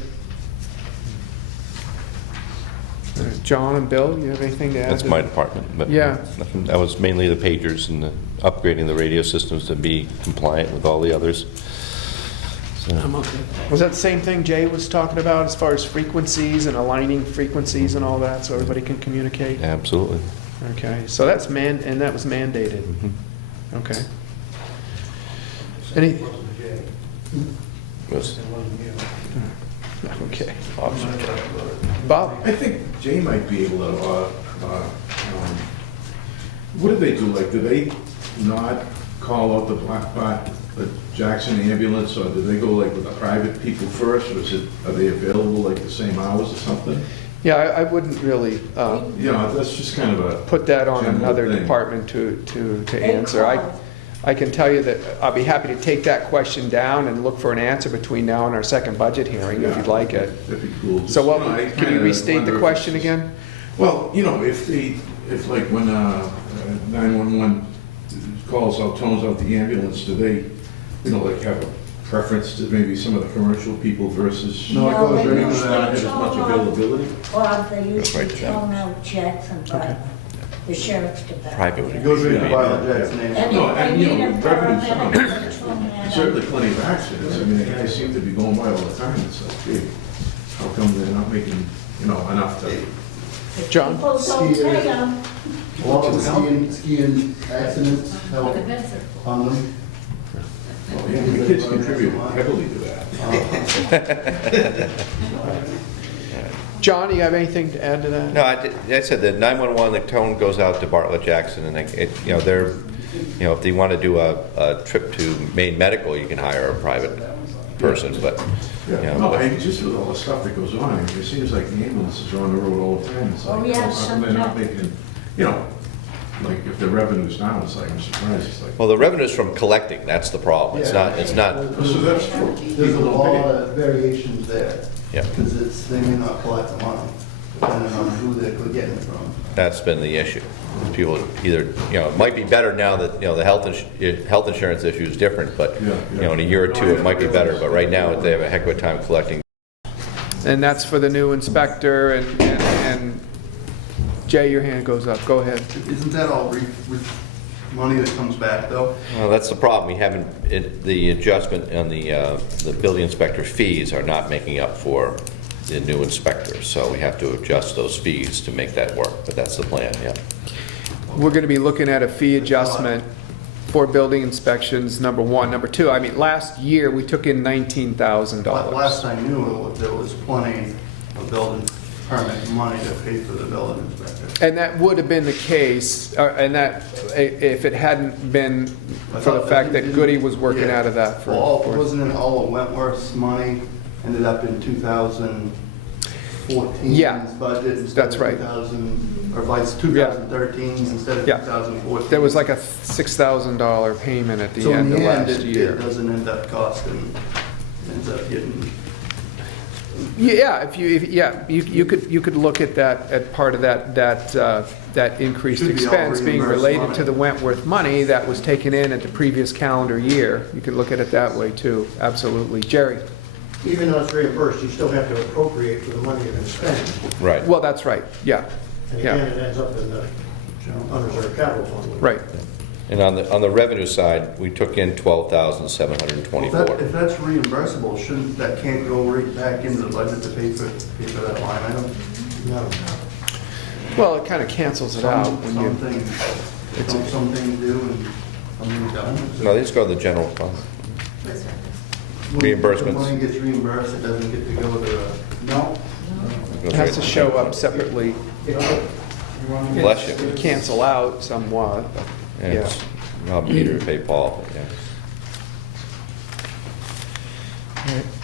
John and Bill, you have anything to add? That's my department, but Yeah. nothing. That was mainly the pagers and the upgrading the radio systems to be compliant with all the others. So, I'm okay. Was that the same thing Jay was talking about as far as frequencies and aligning frequencies and all that so everybody can communicate? absolutely. Okay, so that's and that was mandated. Mhm. Okay. Any? Was- Okay. Bob? I think Jay might be able to, what did they do? Like, did they not call out the the Jackson ambulance, or did they go like with the private people first, or are they available like the same hours or something? Yeah, I wouldn't really You know, that's just kind of a. put that on general another thing. department to answer. I can tell you that I'll be happy to take that question down and look for an answer between now and our second budget hearing, if you'd like it. That'd be cool. Just, So what, you know, I can you kinda restate the wonder if question it's- again? Well, you know, if like when 911 calls out, tones out the ambulance, do they, you know, like have a preference to maybe some of the commercial people versus? No, it goes maybe right not to that. have as much availability? Well, they right usually to them. tone out Jackson, but the sheriff's department. Private would It goes right to Yeah. Bartlett Jackson And ambulance. No, if and, they you need know, a revenue's paramedic, down. they tone that Certainly out. plenty of accidents. I mean, the guys seem to be going by all the time. It's like, gee, how come they're not making, you know, enough to? John? People don't Ski pay is- them. A lot of skiing accidents help The vets are full. on them. Well, yeah, the kids contribute heavily to that. John, do you have anything to add to that? No, I said that 911, the tone goes out to Bartlett Jackson, and you know, they're, you know, if they want to do a trip to Maine Medical, you can hire a private person, but, you Yeah, know, no, but- I just with all the stuff that goes on, it seems like the ambulances are on the road all the time. It's Oh, like, yeah, how come they're not sometimes. making, you know, like if the revenue's down, it's like, I'm surprised, it's like. well, the revenue's from collecting, that's the problem. It's not, So that's for There's a people lot don't pay. of variations there. Yeah. Because they may not collect the money, depending on who they're getting it from. that's been the issue. People either, you know, it might be better now that, you know, the health insurance issue is different, but, Yeah, you know, in a year or two, it might be better, but right now, they have a heck of a time collecting. And that's for the new inspector, and Jay, your hand goes up. Go ahead. Isn't that all money that comes back, though? Well, that's the problem. We haven't, the adjustment on the building inspector fees are not making up for the new inspector, so we have to adjust those fees to make that work, but that's the plan, yeah. We're going to be looking at a fee adjustment for building inspections, number one. Number two, I mean, last year, we took in $19,000. But last I knew, there was plenty of building permit money to pay for the building inspector. And that would have been the case, and that, if it hadn't been for the fact that Goody was working out of that for. Well, wasn't it all of Wentworth's money ended up in 2014's Yeah, budget instead that's of right. 2013's instead of Yeah. 2014? There was like a $6,000 payment at the So in end of the end, last it year. doesn't end up costing, ends up getting Yeah, you could look at that, at part of that increased Should be all expense being reimbursed related money. to the Wentworth money that was taken in at the previous calendar year. You could look at it that way too, absolutely. Jerry? Even though it's reimbursed, you still have to appropriate for the money you're gonna spend. Right. Well, that's right, yeah, And again, yeah, it ends up in the unreserved capital fund. right. And on the revenue side, we took in Well, $12,724. if that's reimbursable, shouldn't, that can't go right back into the budget to pay for that line item? No. Well, it kind of cancels it out when you, Some things do and some things don't. No, they just go to the general fund. When Reimbursements. The money gets reimbursed, it doesn't get to go to, No? it has to show up separately. Bless you. It cancel out somewhat, but, And yeah. it's obligated to pay Paul, but yeah.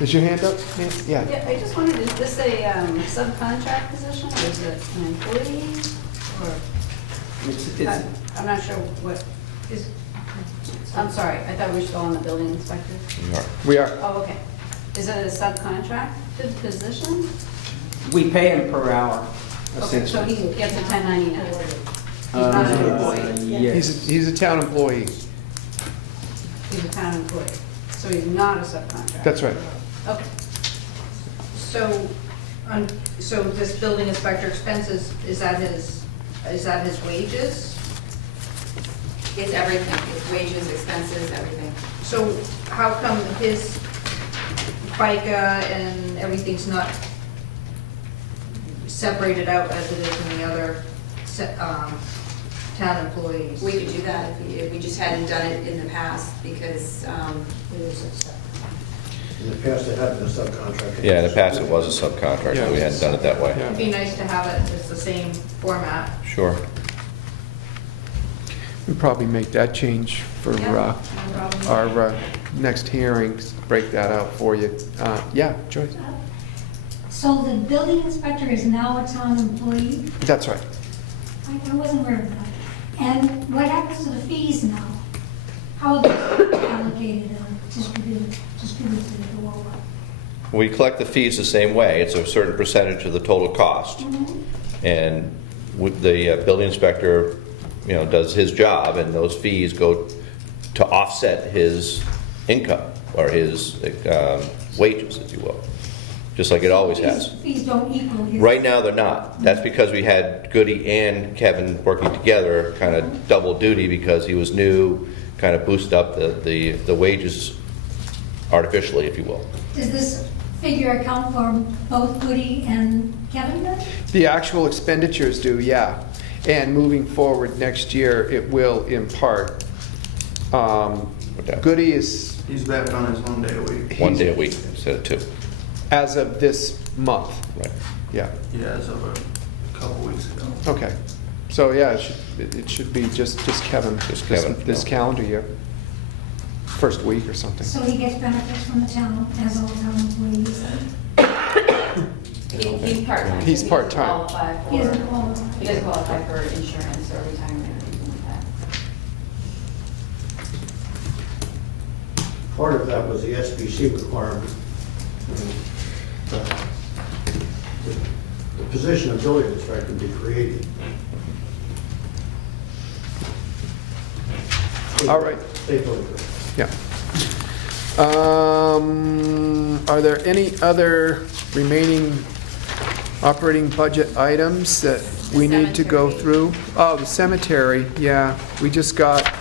Is your hand up, Nancy? Yeah. Yeah, I just wondered, is this a subcontract position, or is it an employee? Or, I'm not sure what is, I'm sorry, I thought we were still on the building inspector. You are. We are. Oh, okay. Is it a subcontracted position? We pay him per hour, Okay, so essentially. he gets a 1099. He's not an employee. Yes. He's a town employee. He's a town employee. So he's not a subcontractor. That's right. Okay. So, so this building inspector expenses, is that his wages? It's everything, it's wages, expenses, everything. So how come his FICA and everything's not separated out as it is in the other town employees? We could do that if we just hadn't done it in the past, because, In the past, they had been a subcontractor. Yeah, in the past, it was a subcontractor. We hadn't done it that way. Yeah. It'd be nice to have it as the same format. Sure. We'll probably make that change for Yeah, no problem. our next hearings, break that out for you. Yeah, Joyce? So the building inspector is now a town employee? That's right. I wasn't aware of that. And what happens to the fees now? How are they allocated and distributed to the lower? We collect the fees the same way. It's a certain percentage of the total cost. And with the building inspector, does his job, and those fees go to offset his income or his wages, if you will, just like it always has. Fees don't equal his. Right now, they're not. That's because we had Goody and Kevin working together, kind of double duty, because he was new, kind of boost up the wages artificially, if you will. Does this figure account for both Goody and Kevin then? The actual expenditures do, yeah. And moving forward next year, it will in part. Okay. Goody is, he's back on his 1 day a week. 1 day a week instead of 2. as of this month, Right. yeah. Yeah, as of a couple weeks ago. Okay. So, yeah, it should be just Kevin. Just Kevin, This no. calendar year. First week or something. So he gets benefits from the town as all town employees? He's part-time. He's so he doesn't part-time. qualify He for- doesn't qualify? He doesn't qualify for insurance or retirement or anything like that. Part of that was the SBC requirement. The position of building inspector would be created. All right. State building inspector. Yeah. Are there any other remaining operating budget items that we need to go cemetery. through? Oh, the cemetery, yeah. We just got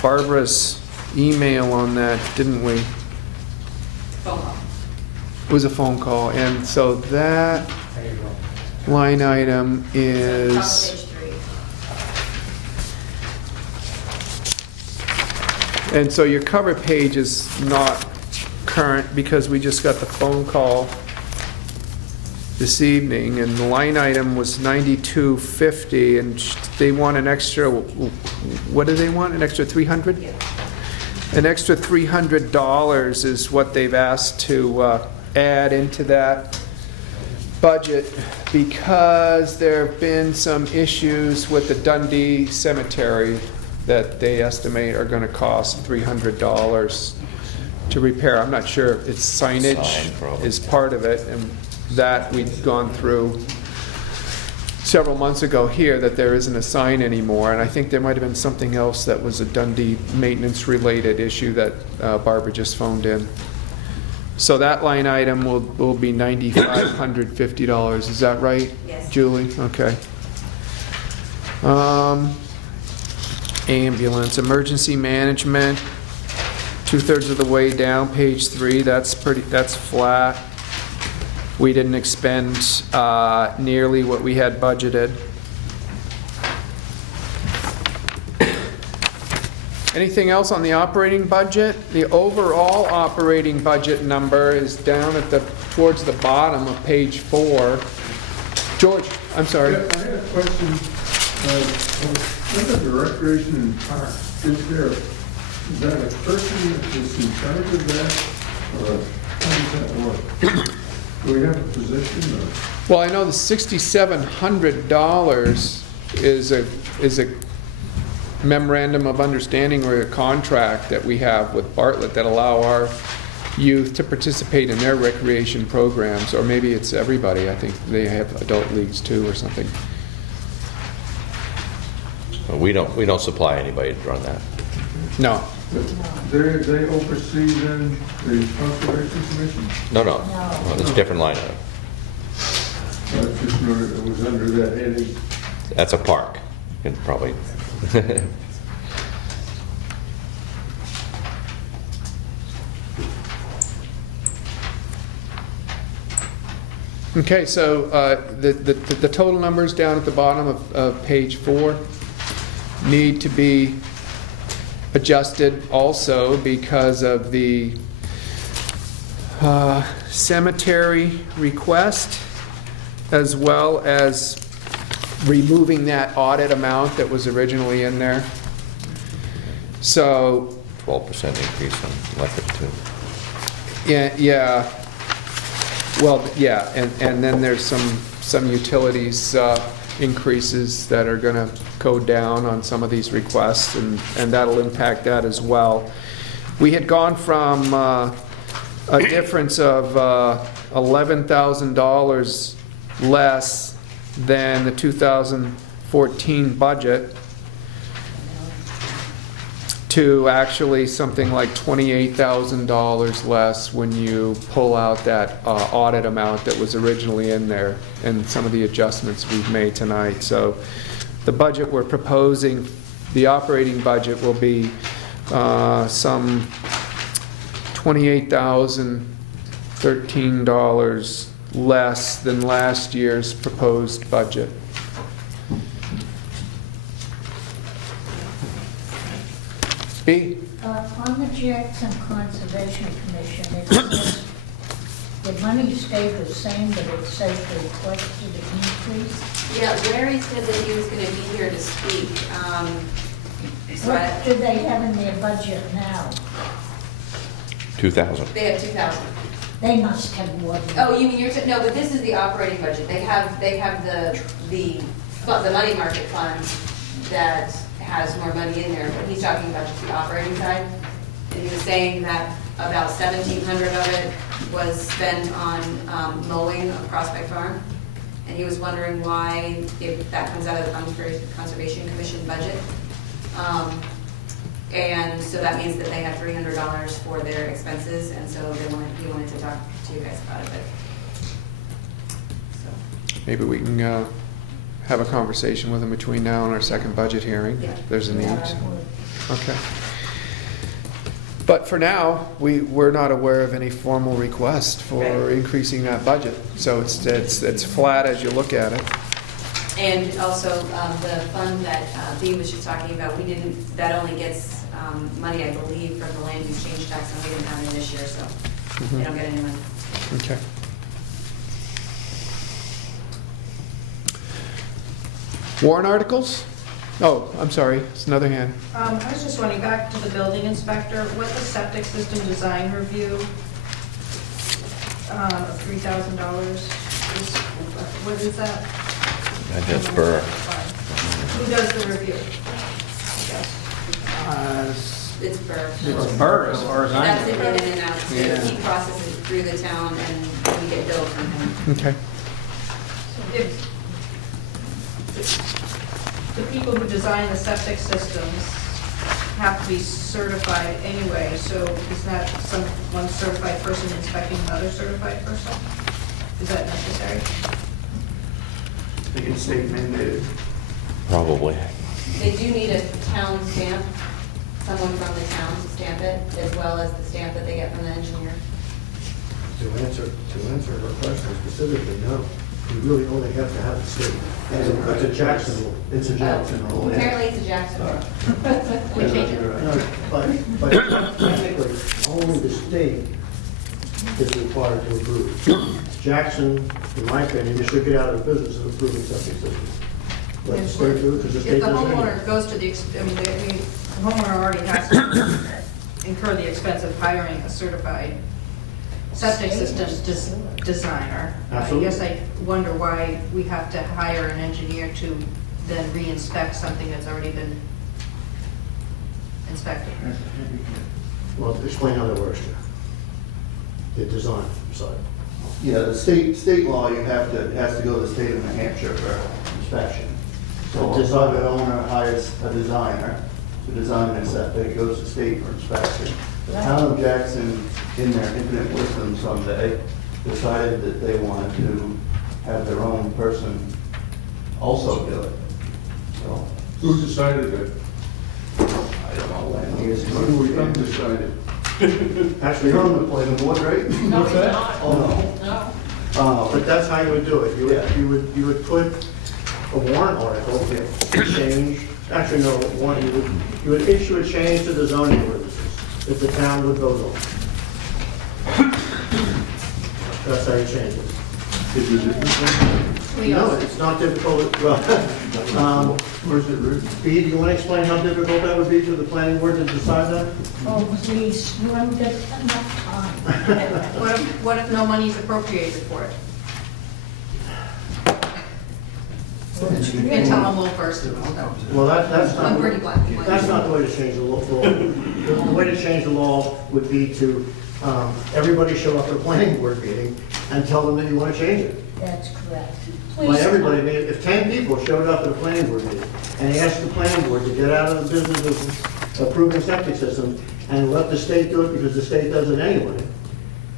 Barbara's email on that, didn't we? Phone call. It was a phone call, and so that There you go. line item Top is, of page 3. and so your cover page is not current because we just got the phone call this evening, and the line item was 9250, and they want an extra, what do they want, an extra 300? Yeah. An extra $300 is what they've asked to add into that budget because there have been some issues with the Dundee Cemetery that they estimate are going to cost $300 to repair. I'm not sure if it's Sign, signage probably. is part of it, and that we'd gone through several months ago here, that there isn't a sign anymore, and I think there might have been something else that was a Dundee maintenance-related issue that Barbara just phoned in. So that line item will be $9,550, is that right? Yes. Julie, okay. Ambulance, emergency management, 2/3 of the way down, page 3, that's flat. We didn't expend nearly what we had budgeted. Anything else on the operating budget? The overall operating budget number is down towards the bottom of page 4. George, I'm sorry. Yeah, I had a question. Under the recreation and park, is that a person that's in charge of that, or how does that work? Do we have a position, or? Well, I know the $6,700 is a memorandum of understanding or a contract that we have with Bartlett that allow our youth to participate in their recreation programs, or maybe it's everybody. I think they have adult leagues too or something. Well, we don't supply anybody to run that. No. They oversee then the conservation commission? No, it's a different line item. I just knew it was under that heading. That's a park, and probably. Okay, so the total numbers down at the bottom of page 4 need to be adjusted also because of the cemetery request, as well as removing that audit amount that was originally in there. So 12% increase on electric too. yeah. Well, yeah, and then there's some utilities increases that are going to go down on some of these requests, and that'll impact that as well. We had gone from a difference of $11,000 less than the 2014 budget to actually something like $28,000 less when you pull out that audit amount that was originally in there and some of the adjustments we've made tonight. So the budget we're proposing, the operating budget, will be some $28,013 less than last year's proposed budget. B? On the Jackson Conservation Commission, it says the money stayed the same, but it says the requested increase. Yeah, Larry said that he was going to be here to speak. What do they have in their budget now? 2,000. They have 2,000. They must have more than. Oh, you mean no, but this is the operating budget. They have the money market fund that has more money in there, but he's talking about just the operating side. And he was saying that about 1,700 of it was spent on mowing of Prospect Farm. And he was wondering why, if that comes out of the Conservation Commission budget. And so that means that they have $300 for their expenses, and so he wanted to talk to you guys about it. So. Maybe we can have a conversation with them between now and our second budget hearing. Yeah. If there's a need. Okay. But for now, we're not aware of any formal request for increasing that budget. So it's flat as you look at it. And also, the fund that Dee was just talking about, that only gets money, I believe, from the land use change tax, and we didn't have it this year, so they don't get any money. Okay. Warrant articles? Oh, I'm sorry, it's another hand. I was just wondering, back to the building inspector, what the septic system design review, $3,000 is, what is that? That's Burr. Who does the review? I guess. It's Burr. It's Burr, as far as I That's know. it in and out. Yeah. He processes it through the town and we get billed from him. Okay. If the people who design the septic systems have to be certified anyway, so is that one certified person inspecting another certified person? Is that necessary? I think it's state mandated. Probably. They do need a town stamp, someone from the town to stamp it, as well as the stamp that they get from the engineer. To answer her question specifically, no. You really only have to have the state. It's a Jackson rule. It's a Jackson rule. yeah. Apparently it's a Jackson rule. We change it. No, but technically, only the state is required to approve. Jackson, in my opinion, you should get out of the business of approving septic systems. Let the state do it, because the If state the doesn't. homeowner goes to the, the homeowner already has to incur the expense of hiring a certified septic system designer. Absolutely. I guess I wonder why we have to hire an engineer to then re-inspect something that's already been inspected. Well, explain how that works, Jeff. The design side. Yeah, the state law, you have to, it has to go to the state of New Hampshire for inspection. So The a design- private owner hires a designer to design their septic, it goes to state for inspection. The town of Jackson, in their infinite wisdom someday, decided that they wanted to have their own person also do it. So, Who decided it? I don't know when, years ago. When we undecided? Actually, You're on the planning board, right? What's that? Oh, no. but that's how you would do it. You would put a warrant article to change, actually, no, you would issue a change to the zoning ordinances if the town would vote on it. That's how you change it. Is it different? No, it's not difficult, well, Where's it written? Bea, do you want to explain how difficult that would be to the planning board to decide that? Oh, please, you haven't got enough time. What if no money is appropriated for it? You can tell I'm a little versed. Well, that's not. I'm pretty black and white. That's not the way to change the law. The way to change the law would be to, everybody show up at a planning board meeting and tell them that you want to change it. That's correct. By Please. everybody, I mean, if 10 people showed up at a planning board meeting and they asked the planning board to get out of the business of approving septic systems and let the state do it because the state does it anyway,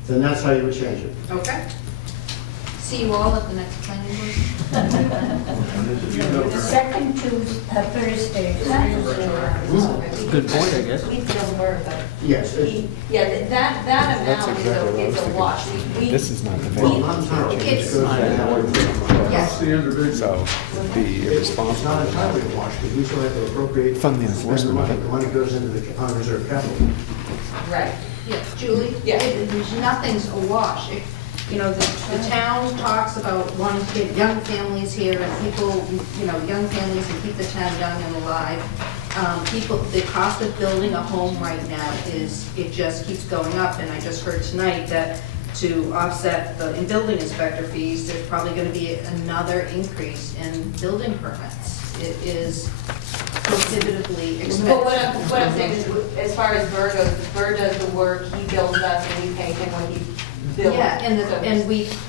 then that's how you would change it. Okay. See you all at the next planning board. The second Thursday. Good point, I guess. We feel more, but Yes. yeah, that That's amount exactly what I was is a thinking. wash. We- This is not the Well, venue. not entirely. It It's- goes back to what we're- Yes. The individual. So it'd be It's not irresponsible. entirely a wash, because we still have to appropriate. Fund the spend enforcement of money. it. The money goes into the unreserved capital. Right. Yeah, Julie? Yeah. Nothing's a wash. You know, the town talks about wanting to get young families here and people, you know, young families and keep the town young and alive. The cost of building a home right now it just keeps going up. And I just heard tonight that to offset in building inspector fees, there's probably gonna be another increase in building permits. It is prohibitively expensive. But what I'm saying is, as far as Burr goes, Burr does the work, he bills us, and we pay him what he bills. Yeah, and So-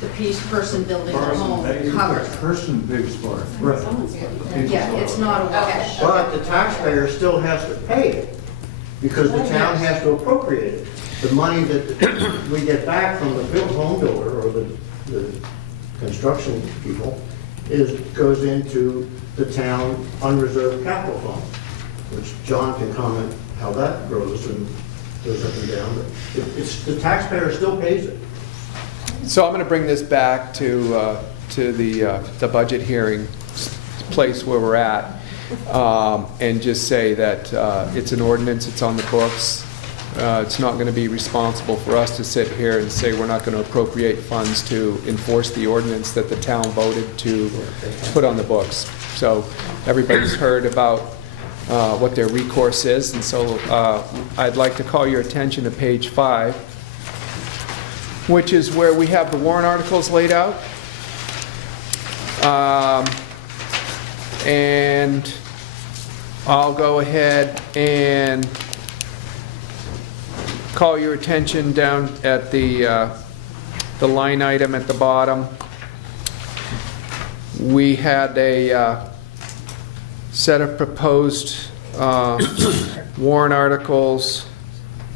the person building the home covers. The person pays for it. Right. Yeah, it's not a wash. But the taxpayer still has to pay it, because the town has to appropriate it. The money that we get back from the home builder or the construction people goes into the town unreserved capital fund, which John can comment how that grows and goes up and down, but the taxpayer still pays it. So I'm going to bring this back to the budget hearing place where we're at, and just say that it's an ordinance, it's on the books. It's not going to be responsible for us to sit here and say we're not going to appropriate funds to enforce the ordinance that the town voted to put on the books. So everybody's heard about what their recourse is, and so I'd like to call your attention to page 5, which is where we have the warrant articles laid out. And I'll go ahead and call your attention down at the line item at the bottom. We had a set of proposed warrant articles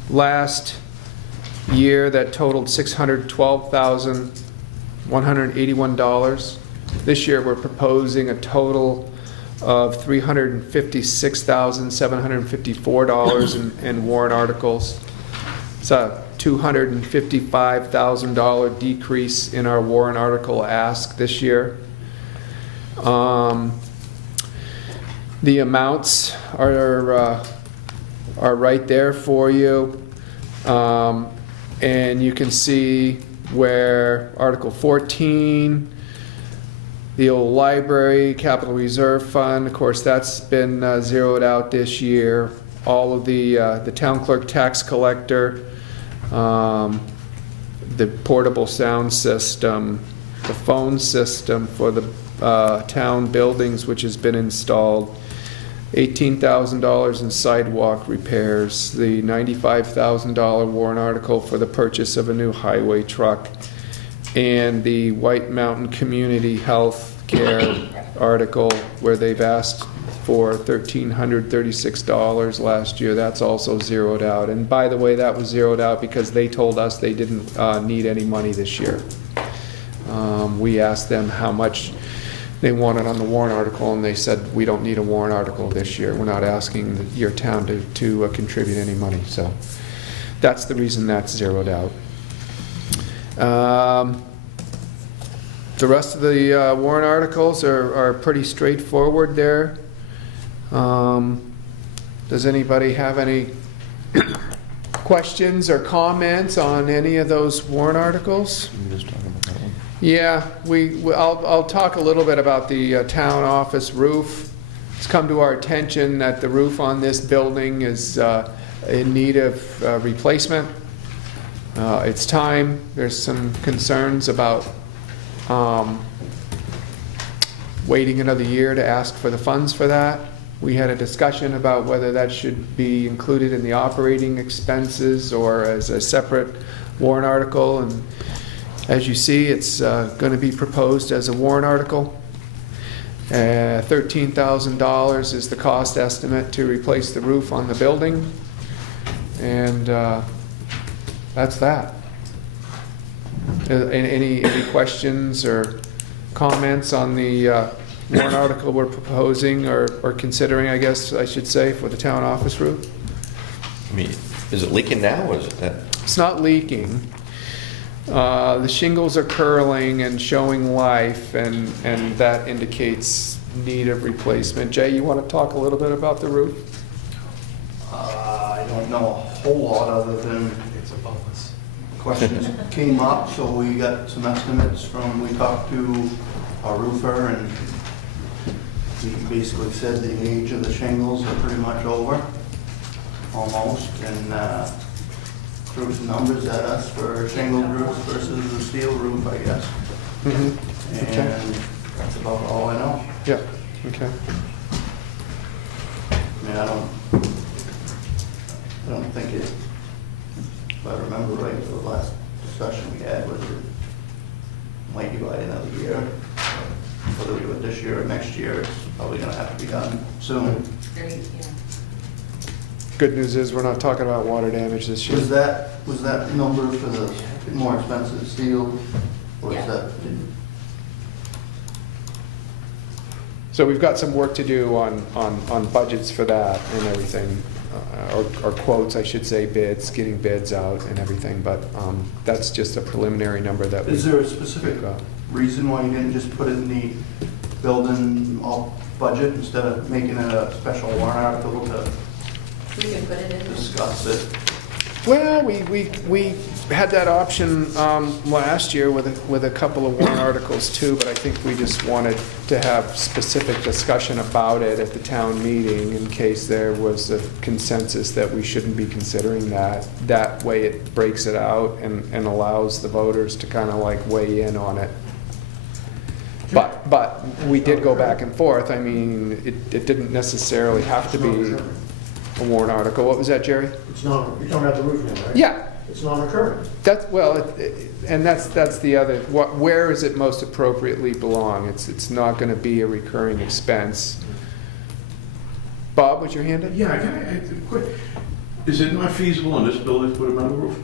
last year that totaled $612,181. This year, we're proposing a total of $356,754 in warrant articles. It's a $255,000 decrease in our warrant article ask this year. The amounts are right there for you. And you can see where Article 14, the old library, capital reserve fund, of course, that's been zeroed out this year. All of the town clerk tax collector, the portable sound system, the phone system for the town buildings, which has been installed, $18,000 in sidewalk repairs, the $95,000 warrant article for the purchase of a new highway truck, and the White Mountain Community Health Care article where they've asked for $1,336 last year. That's also zeroed out. And by the way, that was zeroed out because they told us they didn't need any money this year. We asked them how much they wanted on the warrant article, and they said, we don't need a warrant article this year. We're not asking your town to contribute any money. So that's the reason that's zeroed out. The rest of the warrant articles are pretty straightforward there. Does anybody have any questions or comments on any of those warrant articles? Yeah, I'll talk a little bit about the town office roof. It's come to our attention that the roof on this building is in need of replacement. It's time. There's some concerns about waiting another year to ask for the funds for that. We had a discussion about whether that should be included in the operating expenses or as a separate warrant article, and as you see, it's going to be proposed as a warrant article. $13,000 is the cost estimate to replace the roof on the building, and that's that. Any questions or comments on the warrant article we're proposing or considering, I guess I should say, for the town office roof? I mean, is it leaking now, or is it that? It's not leaking. The shingles are curling and showing life, and that indicates need of replacement. Jay, you want to talk a little bit about the roof? I don't know a whole lot other than questions came up, so we got some estimates from, we talked to our roofer, and he basically said the age of the shingles are pretty much over, almost, and threw some numbers at us for shingle roofs versus the steel roof, I guess. Mm-hmm. And that's about all I know. Yeah, okay. I mean, I don't think it, if I remember right, the last discussion we had was it might be by another year. Whether we do it this year or next year, it's probably gonna have to be done soon. Good news is we're not talking about water damage this year. Was that number for the more expensive steel, or is that? So we've got some work to do on budgets for that and everything, or quotes, I should say, bids, getting bids out and everything, but that's just a preliminary number that we... Is there a specific reason why you didn't just put it in the building budget instead of making it a special warrant article to We can put it in. discuss it? Well, we had that option last year with a couple of warrant articles too, but I think we just wanted to have specific discussion about it at the town meeting in case there was a consensus that we shouldn't be considering that. That way it breaks it out and allows the voters to kind of like weigh in on it. But we did go back and forth. I mean, it didn't necessarily have to be a warrant article. What was that, Jerry? It's not, you're talking about the roof now, right? Yeah, It's non-recurring. and that's the other, where is it most appropriately belong? It's not gonna be a recurring expense. Bob, what's your hand up? Yeah, quick, is it not feasible in this building to put a metal roof?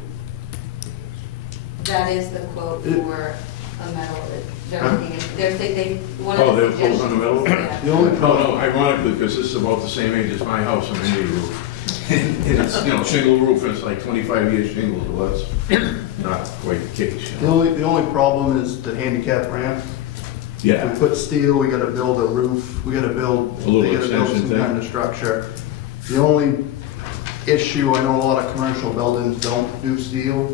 That is the quote for a metal, they're Huh? looking, they, one of Oh, the they're suggestions. close on the metal? Yeah. The only No, ironically, because this is about the same age as my house on any roof. And it's, shingle roof, and it's like 25-year shingles, well, that's not quite the case. The only problem is the handicap ramp. If Yeah, we put steel, we gotta build a roof, we gotta build, A little they gotta build extension some thing. kind of structure. The only issue, I know a lot of commercial buildings don't do steel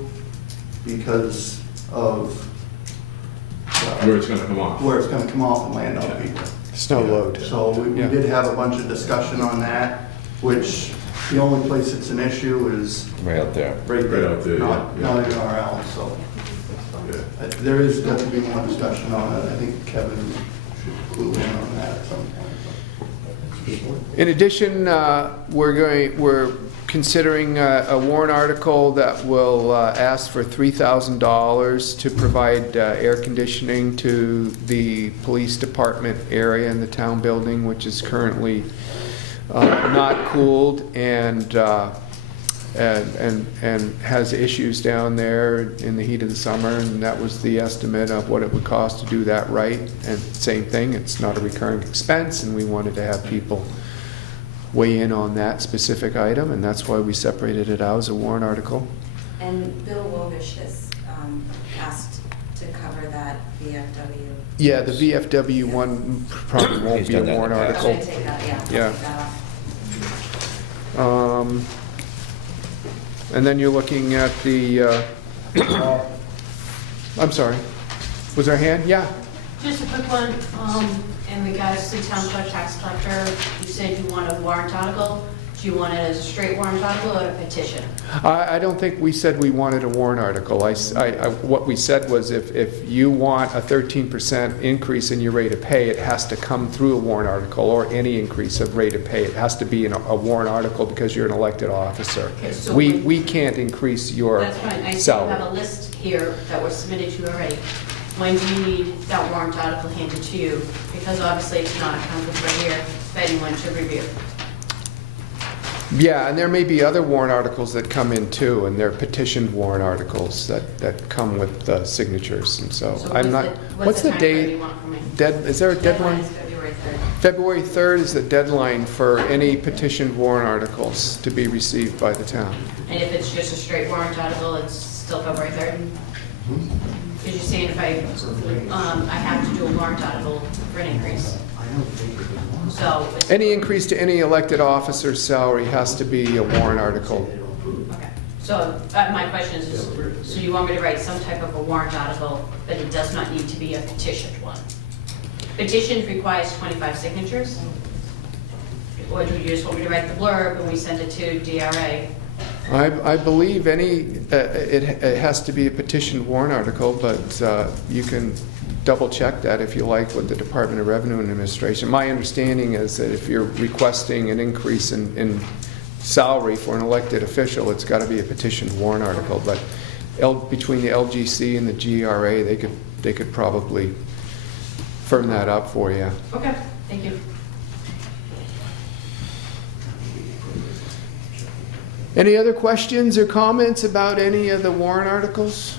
because of where it's gonna come off. where it's gonna come off and land on people. Snow load. So we Yeah. did have a bunch of discussion on that, which the only place it's an issue is Right out there. right Right there, out there, not yeah. in RL, so. Yeah. There is going to be more discussion on it. I think Kevin should clue in on that at some point. In addition, we're considering a warrant article that will ask for $3,000 to provide air conditioning to the police department area in the town building, which is currently not cooled and has issues down there in the heat of the summer, and that was the estimate of what it would cost to do that right. And same thing, it's not a recurring expense, and we wanted to have people weigh in on that specific item, and that's why we separated it out as a warrant article. And Bill Wovish has asked to cover that VFW. Yeah, the VFW one probably won't He's be a done that in warrant the I'm past. article. gonna take that, yeah. I'll Yeah. take that off. And then you're looking at the, I'm sorry, was there a hand? Yeah. Just a quick one, in regards to town clerk, tax collector, you said you want a warrant article. Do you want it as a straight warrant article or a petition? I don't think we said we wanted a warrant article. What we said was if you want a 13% increase in your rate of pay, it has to come through a warrant article, or any increase of rate of pay. It has to be in a warrant article because you're an elected officer. Okay, so We can't increase your That's fine, I see you salary. have a list here that was submitted to you already. When do you need that warrant article handed to you? Because obviously it's not accounted right here for anyone to review. Yeah, and there may be other warrant articles that come in too, and they're petitioned warrant articles that come with signatures, and so So I'm not, what's the timeframe date? you want from me? Is there a Deadline deadline? is February 3rd. February 3rd is the deadline for any petitioned warrant articles to be received by the town. And if it's just a straight warrant article, it's still February 3rd? Because you're saying if I have to do a warrant article for an increase. So, Any increase to any elected officer's salary has to be a warrant article. okay. So my question is, so you want me to write some type of a warrant article, but it does not need to be a petitioned one? Petition requires 25 signatures? Or do you just want me to write the blurb and we send it to DRA? I believe it has to be a petitioned warrant article, but you can double check that if you like with the Department of Revenue and Administration. My understanding is that if you're requesting an increase in salary for an elected official, it's got to be a petitioned warrant article, but between the LGC and the GRA, they could probably firm that up for you. Okay, thank you. Any other questions or comments about any of the warrant articles?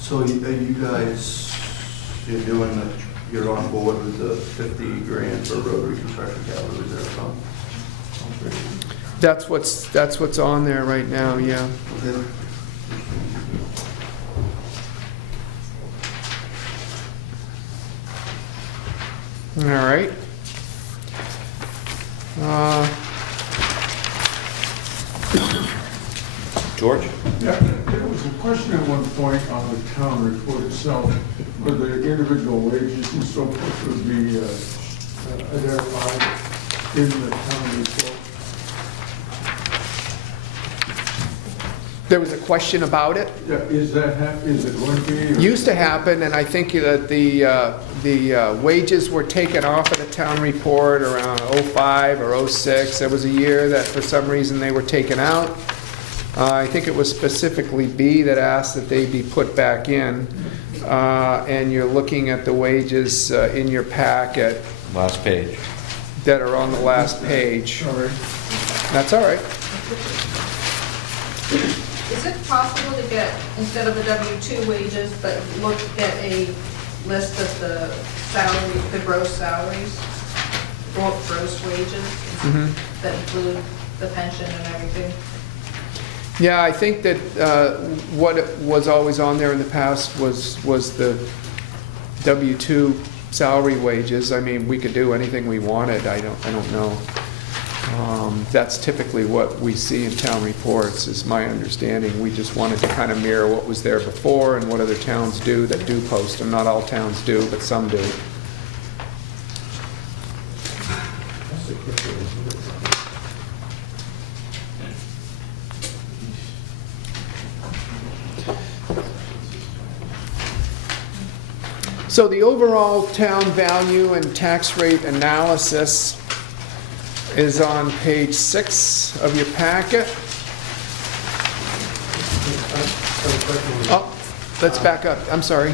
So you guys, you're on board with the 50 grand for road reconstruction capital reserve fund? That's what's on there right now, yeah. Okay. All right. George? Yeah, there was a question at one point on the town report itself, whether individual wages and so forth would be identified in the town report. There was a question about it. Yeah, is it going to be? or- Used to happen, and I think that the wages were taken off of the town report around '05 or '06. There was a year that for some reason they were taken out. I think it was specifically B that asked that they be put back in. And you're looking at the wages in your packet Last page. that are on the last page. Sorry. That's all right. Is it possible to get, instead of the W-2 wages, but look at a list of the salary, the gross salaries, or gross wages that include the pension and everything? Yeah, I think that what was always on there in the past was the W-2 salary wages. I mean, we could do anything we wanted, I don't know. That's typically what we see in town reports, is my understanding. We just wanted to kind of mirror what was there before and what other towns do that do post them. Not all towns do, but some do. So the overall town value and tax rate analysis is on page 6 of your packet. Oh, let's back up, I'm sorry.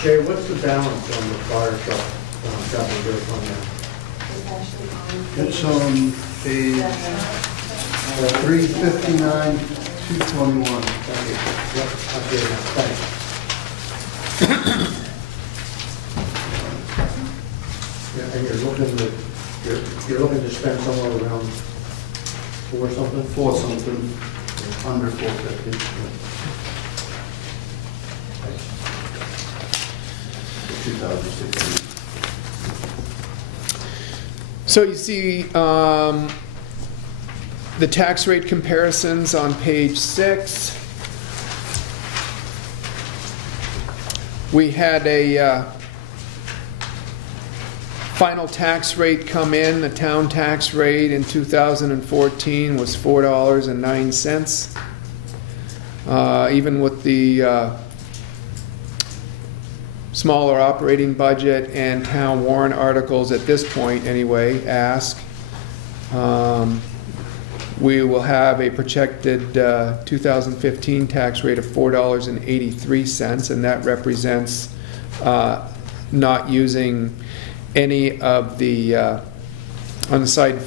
Jay, what's the balance on the fire truck, capital reserve fund now? It's on page 359, 221. Thank you. Yep, I'll get it now. Thanks. Yeah, and you're looking to spend somewhere around 4 something? 4 something, under 450. 2016. So you see the tax rate comparisons on page 6. We had a final tax rate come in. The town tax rate in 2014 was $4.09. Even with the smaller operating budget and town warrant articles at this point anyway, ask, we will have a projected 2015 tax rate of $4.83, and that represents not using any of the on the side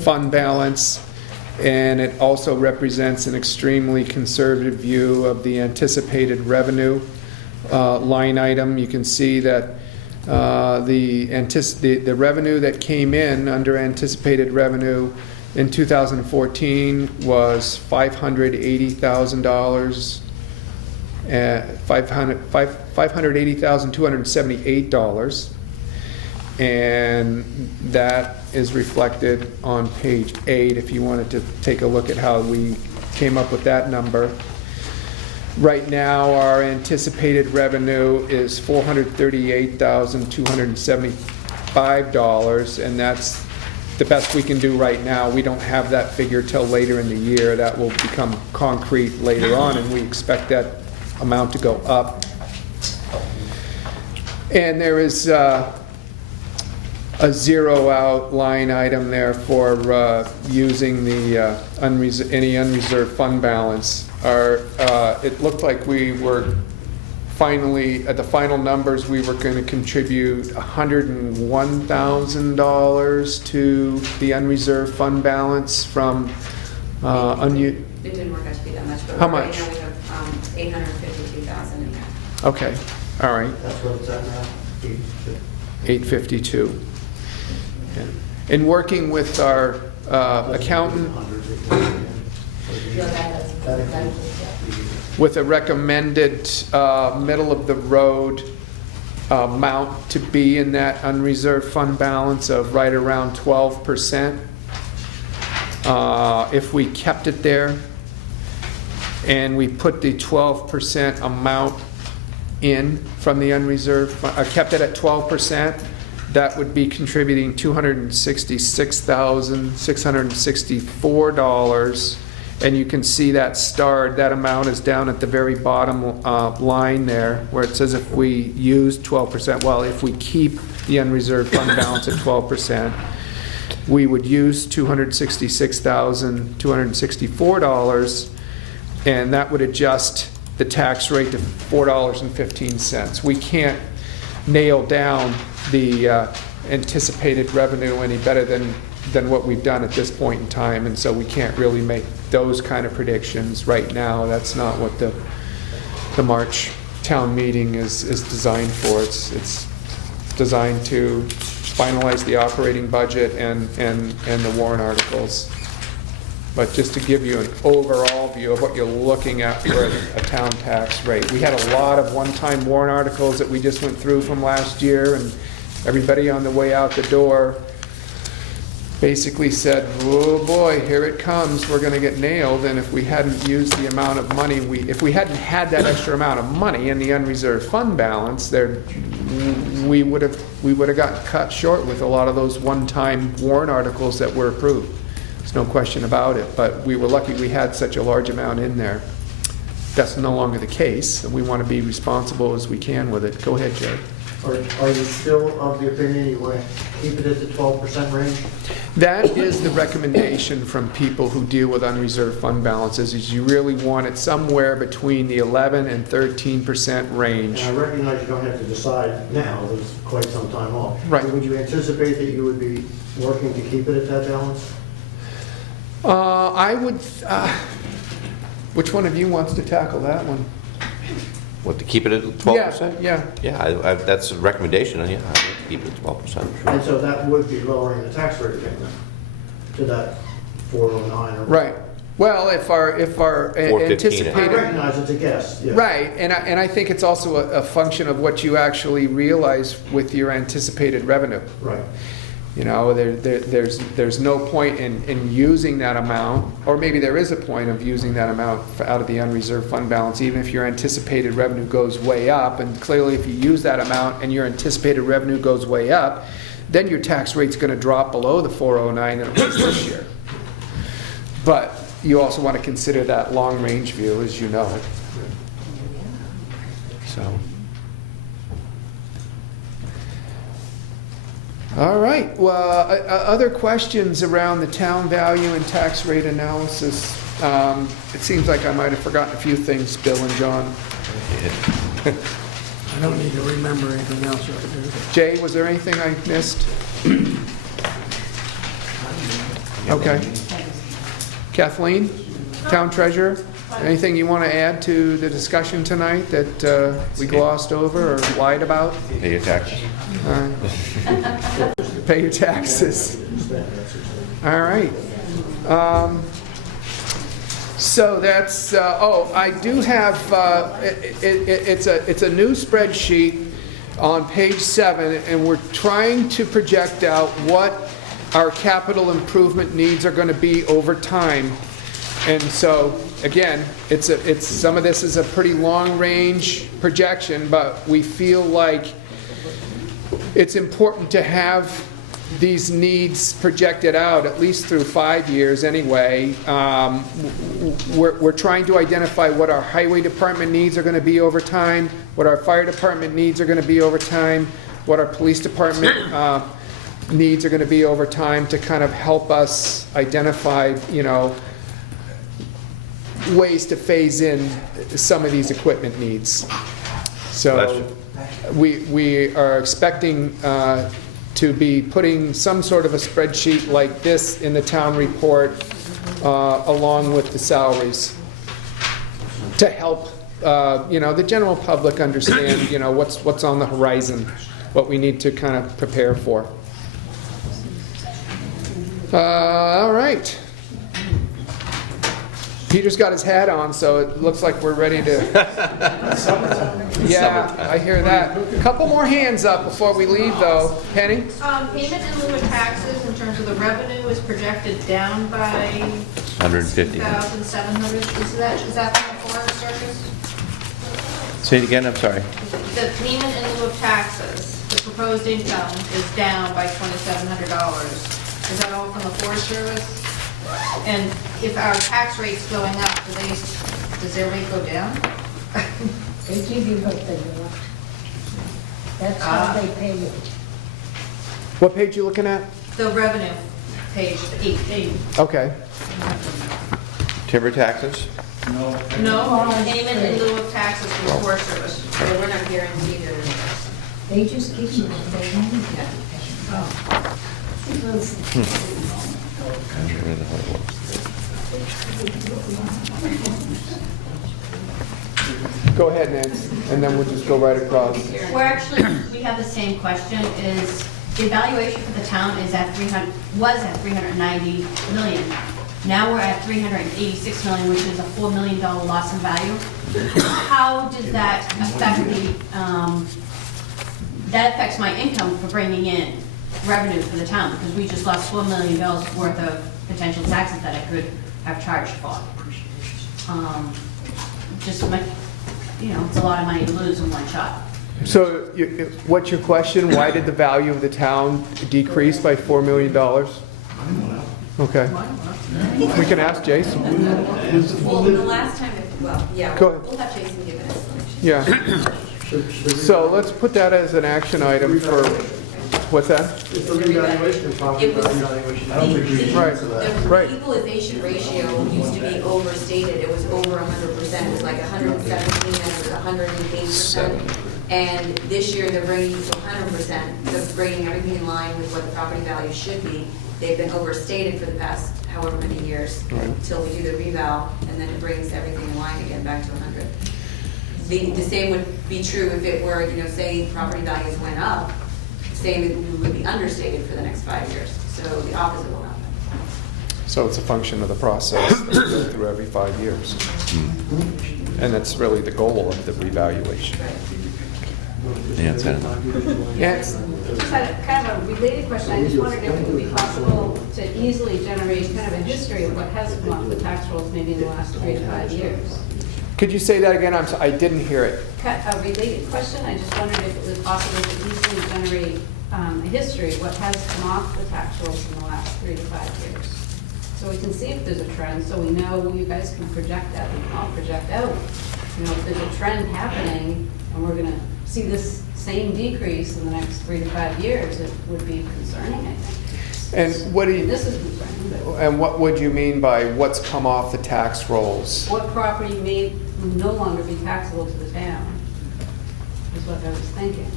fund balance, and it also represents an extremely conservative view of the anticipated revenue line item. You can see that the revenue that came in under anticipated revenue in 2014 was $580,000, $580,278, and that is reflected on page 8 if you wanted to take a look at how we came up with that number. Right now, our anticipated revenue is $438,275, and that's the best we can do right now. We don't have that figure till later in the year. That will become concrete later on, and we expect that amount to go up. And there is a zero out line item there for using the any unreserved fund balance. It looked like we were finally, at the final numbers, we were going to contribute $101,000 to the unreserved fund balance from It didn't work out to be that much, but How right much? now we have $852,000 in there. Okay, all right, That's what it's at now? 852. In working with our accountant, with a recommended middle-of-the-road amount to be in that unreserved fund balance of right around 12%. If we kept it there and we put the 12% amount in from the unreserved, kept it at 12%, that would be contributing $266,664, And you can see that starred, that amount is down at the very bottom line there, where it says if we use 12%, well, if we keep the unreserved fund balance at 12%, we would use $266,264, and that would adjust the tax rate to $4.15. We can't nail down the anticipated revenue any better than what we've done at this point in time, and so we can't really make those kind of predictions right now. That's not what the March town meeting is designed for. It's designed to finalize the operating budget and the warrant articles. But just to give you an overall view of what you're looking at for a town tax rate. We had a lot of one-time warrant articles that we just went through from last year, and everybody on the way out the door basically said, oh boy, here it comes, we're gonna get nailed. And if we hadn't used the amount of money, if we hadn't had that extra amount of money in the unreserved fund balance, we would have gotten cut short with a lot of those one-time warrant articles that were approved. There's no question about it, but we were lucky we had such a large amount in there. That's no longer the case, and we want to be responsible as we can with it. Go ahead, Jay. Are you still of the opinion you want to keep it at the 12% range? That is the recommendation from people who deal with unreserved fund balances, is you really want it somewhere between the 11 and 13% range. And I recognize you don't have to decide now, there's quite some time off. Right. Would you anticipate that you would be working to keep it at that balance? I would, which one of you wants to tackle that one? What, to keep it at 12%? Yeah. Yeah, that's a recommendation, yeah, I would keep it at 12%. And so that would be lowering the tax rate again then, to that 409 or... Right. Well, if our 415. anticipated... I recognize it's a guess, yeah. Right, and I think it's also a function of what you actually realize with your anticipated revenue. Right. You know, there's no point in using that amount, or maybe there is a point of using that amount out of the unreserved fund balance, even if your anticipated revenue goes way up. And clearly, if you use that amount and your anticipated revenue goes way up, then your tax rate's going to drop below the 409 that it was this year. But you also want to consider that long-range view, as you know. So... All right, well, other questions around the town value and tax rate analysis? It seems like I might have forgotten a few things, Bill and John. I don't need to remember anything else. Jay, was there anything I missed? Okay. Kathleen, town treasurer, anything you want to add to the discussion tonight that we glossed over or lied about? Pay your taxes. Pay your taxes. All right. So that's, I do have, it's a new spreadsheet on page 7, and we're trying to project out what our capital improvement needs are going to be over time. And so, again, some of this is a pretty long-range projection, but we feel like it's important to have these needs projected out at least through 5 years anyway. We're trying to identify what our highway department needs are going to be over time, what our fire department needs are going to be over time, what our police department needs are going to be over time, to kind of help us identify, ways to phase in some of these equipment needs. So we are expecting to be putting some sort of a spreadsheet like this in the town report along with the salaries to help the general public understand what's on the horizon, what we need to kind of prepare for. All right. Peter's got his hat on, so it looks like we're ready to... Yeah, I hear that. A couple more hands up before we leave, though. Penny? Payment in lieu of taxes in terms of the revenue is projected down by 150. 2,700. Is that from the Forest Service? Say it again, I'm sorry. The payment in lieu of taxes, the proposed income is down by $2,700. Is that all from the Forest Service? And if our tax rate's going up, does their rate go down? They give you what they want. That's how they pay you. What page you looking at? The revenue, page 8. Okay. Timber taxes? No, payment in lieu of taxes for Forest Service. So we're not guaranteed to. They just give you what they want. Go ahead, Nancy, and then we'll just go right across. We're actually, we have the same question, is the evaluation for the town is at 300, was at 390 million. Now we're at 386 million, which is a $4 million loss in value. How does that affect that affects my income for bringing in revenue for the town? Because we just lost $4 million worth of potential taxes that I could have charged for. Just my, it's a lot of money to lose in one shot. So what's your question? Why did the value of the town decrease by $4 million? Okay. We can ask Jason. Well, the last time, yeah, Go ahead. we'll have Jason give an explanation. Yeah. So let's put that as an action item for, what's that? It's the revaluation of property It was- revaluation. I don't think we should Right. The Right. equalization ratio used to be overstated, it was over 100%, it was like 117, and it was 108%. And this year, they're bringing it to 100%, so bringing everything in line with what the property value should be. They've been overstated for the past however many years, until we do the reval, and then it brings everything in line again back to 100. The same would be true if it were, say property values went up, same, it would be understated for the next 5 years. So the opposite will happen. So it's a function of the process that we go through every 5 years. And that's really the goal of the revaluation. Yeah, it's had Yes. Just had kind of a related question. I just wondered if it would be possible to easily generate kind of a history of what has come off the tax rolls maybe in the last 3 to 5 years. Could you say that again? I didn't hear it. A related question, I just wondered if it was possible to easily generate a history of what has come off the tax rolls in the last 3 to 5 years. So we can see if there's a trend, so we know you guys can project that, we can all project out. If there's a trend happening and we're gonna see this same decrease in the next 3 to 5 years, it would be concerning, I think. And what do you, This is concerning, but and what would you mean by what's come off the tax rolls? what property may no longer be taxable to the town, is what I was thinking.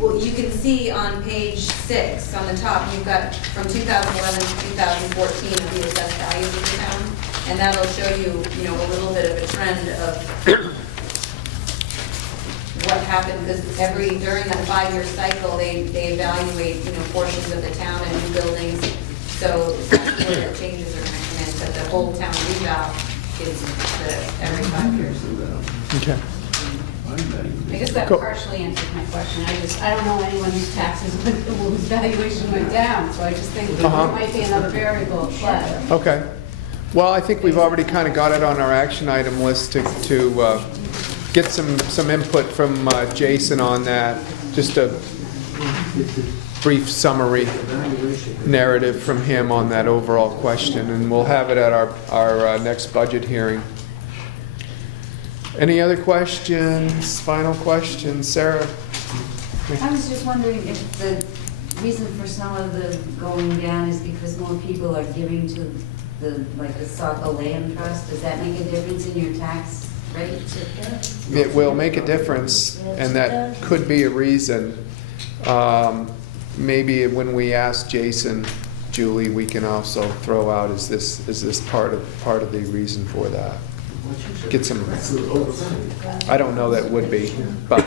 Well, you can see on page 6, on the top, you've got from 2011 to 2014 of the assessed values of the town, and that'll show you, a little bit of a trend of what happened, because during that 5-year cycle, they evaluate, portions of the town and new buildings, so it's not clear that changes are going to come in, but the whole town reval is every 5 years. Okay. I guess that Cool. partially answers my question. I don't know anyone whose taxes, whose valuation went down, so I just think there might be another variable at play. Okay. Well, I think we've already kind of got it on our action item list to get some input from Jason on that. Just a brief summary narrative from him on that overall question, and we'll have it at our next budget hearing. Any other questions? Final questions? Sarah? I was just wondering if the reason for some of the going down is because more people are giving to the Saco Land Trust. Does that make a difference in your tax rate? It will make a difference, and that could be a reason. Maybe when we ask Jason, Julie, we can also throw out, is this part of the reason for that? Get some, I don't know that would be, but.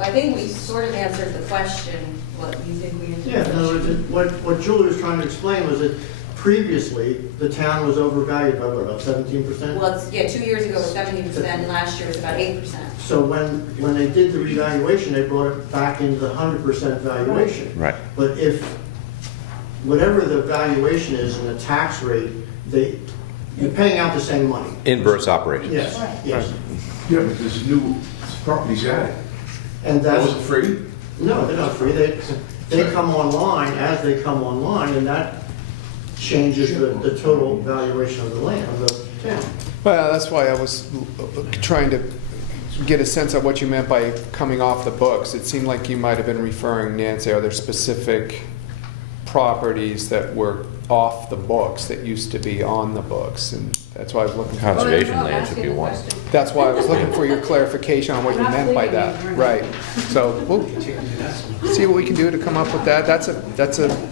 I think we sort of answered the question. What you think we answered? Yeah, the no, question? what Julie was trying to explain was that previously, the town was overvalued by what, about 17%? Well, 2 years ago it was 70%, and last year it was about 8%. So when they did the revaluation, they brought it back into the 100% valuation. Right. But if, whatever the valuation is and the tax rate, you're paying out the same money. Inverse operations. Yes, yes. Yeah, but there's new properties added. And that's. Was it free? No, they're not free. They come online as they come online, and that changes the total valuation of the land, of the town. Well, that's why I was trying to get a sense of what you meant by coming off the books. It seemed like you might have been referring, Nancy, are there specific properties that were off the books that used to be on the books? And that's why I was looking for. Conservation land should be one. That's why I was looking for your clarification on what you meant by that. Right. So we'll see what we can do to come up with that. That's a,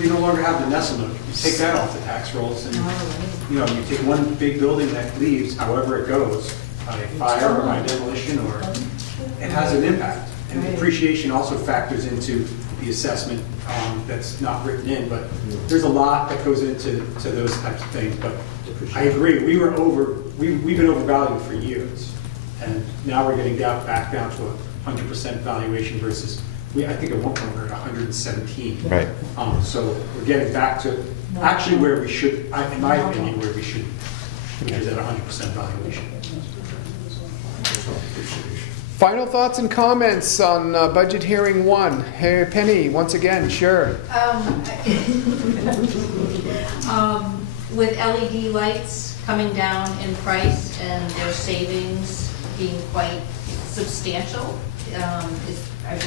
We no longer have the Nessa note. You take that off the tax rolls and, you know, you take one big building that leaves, however it goes, by fire or by demolition, or it has an impact. And depreciation also factors into the assessment that's not written in, but there's a lot that goes into those types of things. But I agree, we've been overvalued for years. And now we're getting back down to a 100% valuation versus, I think at one point we were at 117. Right. So we're getting back to actually where we should, in my opinion, where we should, which is at 100% valuation. final thoughts and comments on budget hearing 1. Hey, Penny, once again, sure. With LED lights coming down in price and their savings being quite substantial, I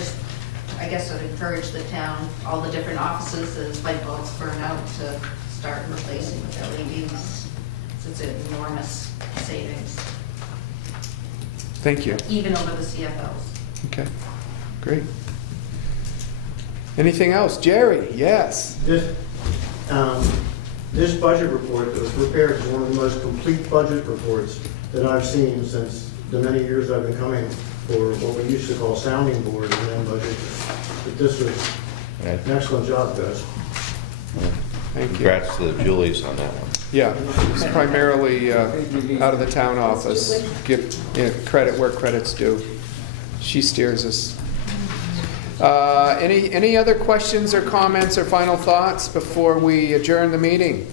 guess I'd encourage the town, all the different offices as light bulbs burn out, to start replacing with LEDs. It's an enormous savings, Thank you. even over the CFLs. Okay, great. Anything else? Jerry, yes. This budget report that was prepared is one of the most complete budget reports that I've seen since the many years I've been coming for what we used to call sounding board and then budget. But this was an excellent job, guys. Thank you. Congrats to the Julies on that one. Yeah, it's primarily out of the town office. Give credit where credit's due. She steers us. Any other questions or comments or final thoughts before we adjourn the meeting?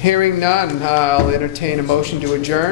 Hearing none, I'll entertain a motion to adjourn.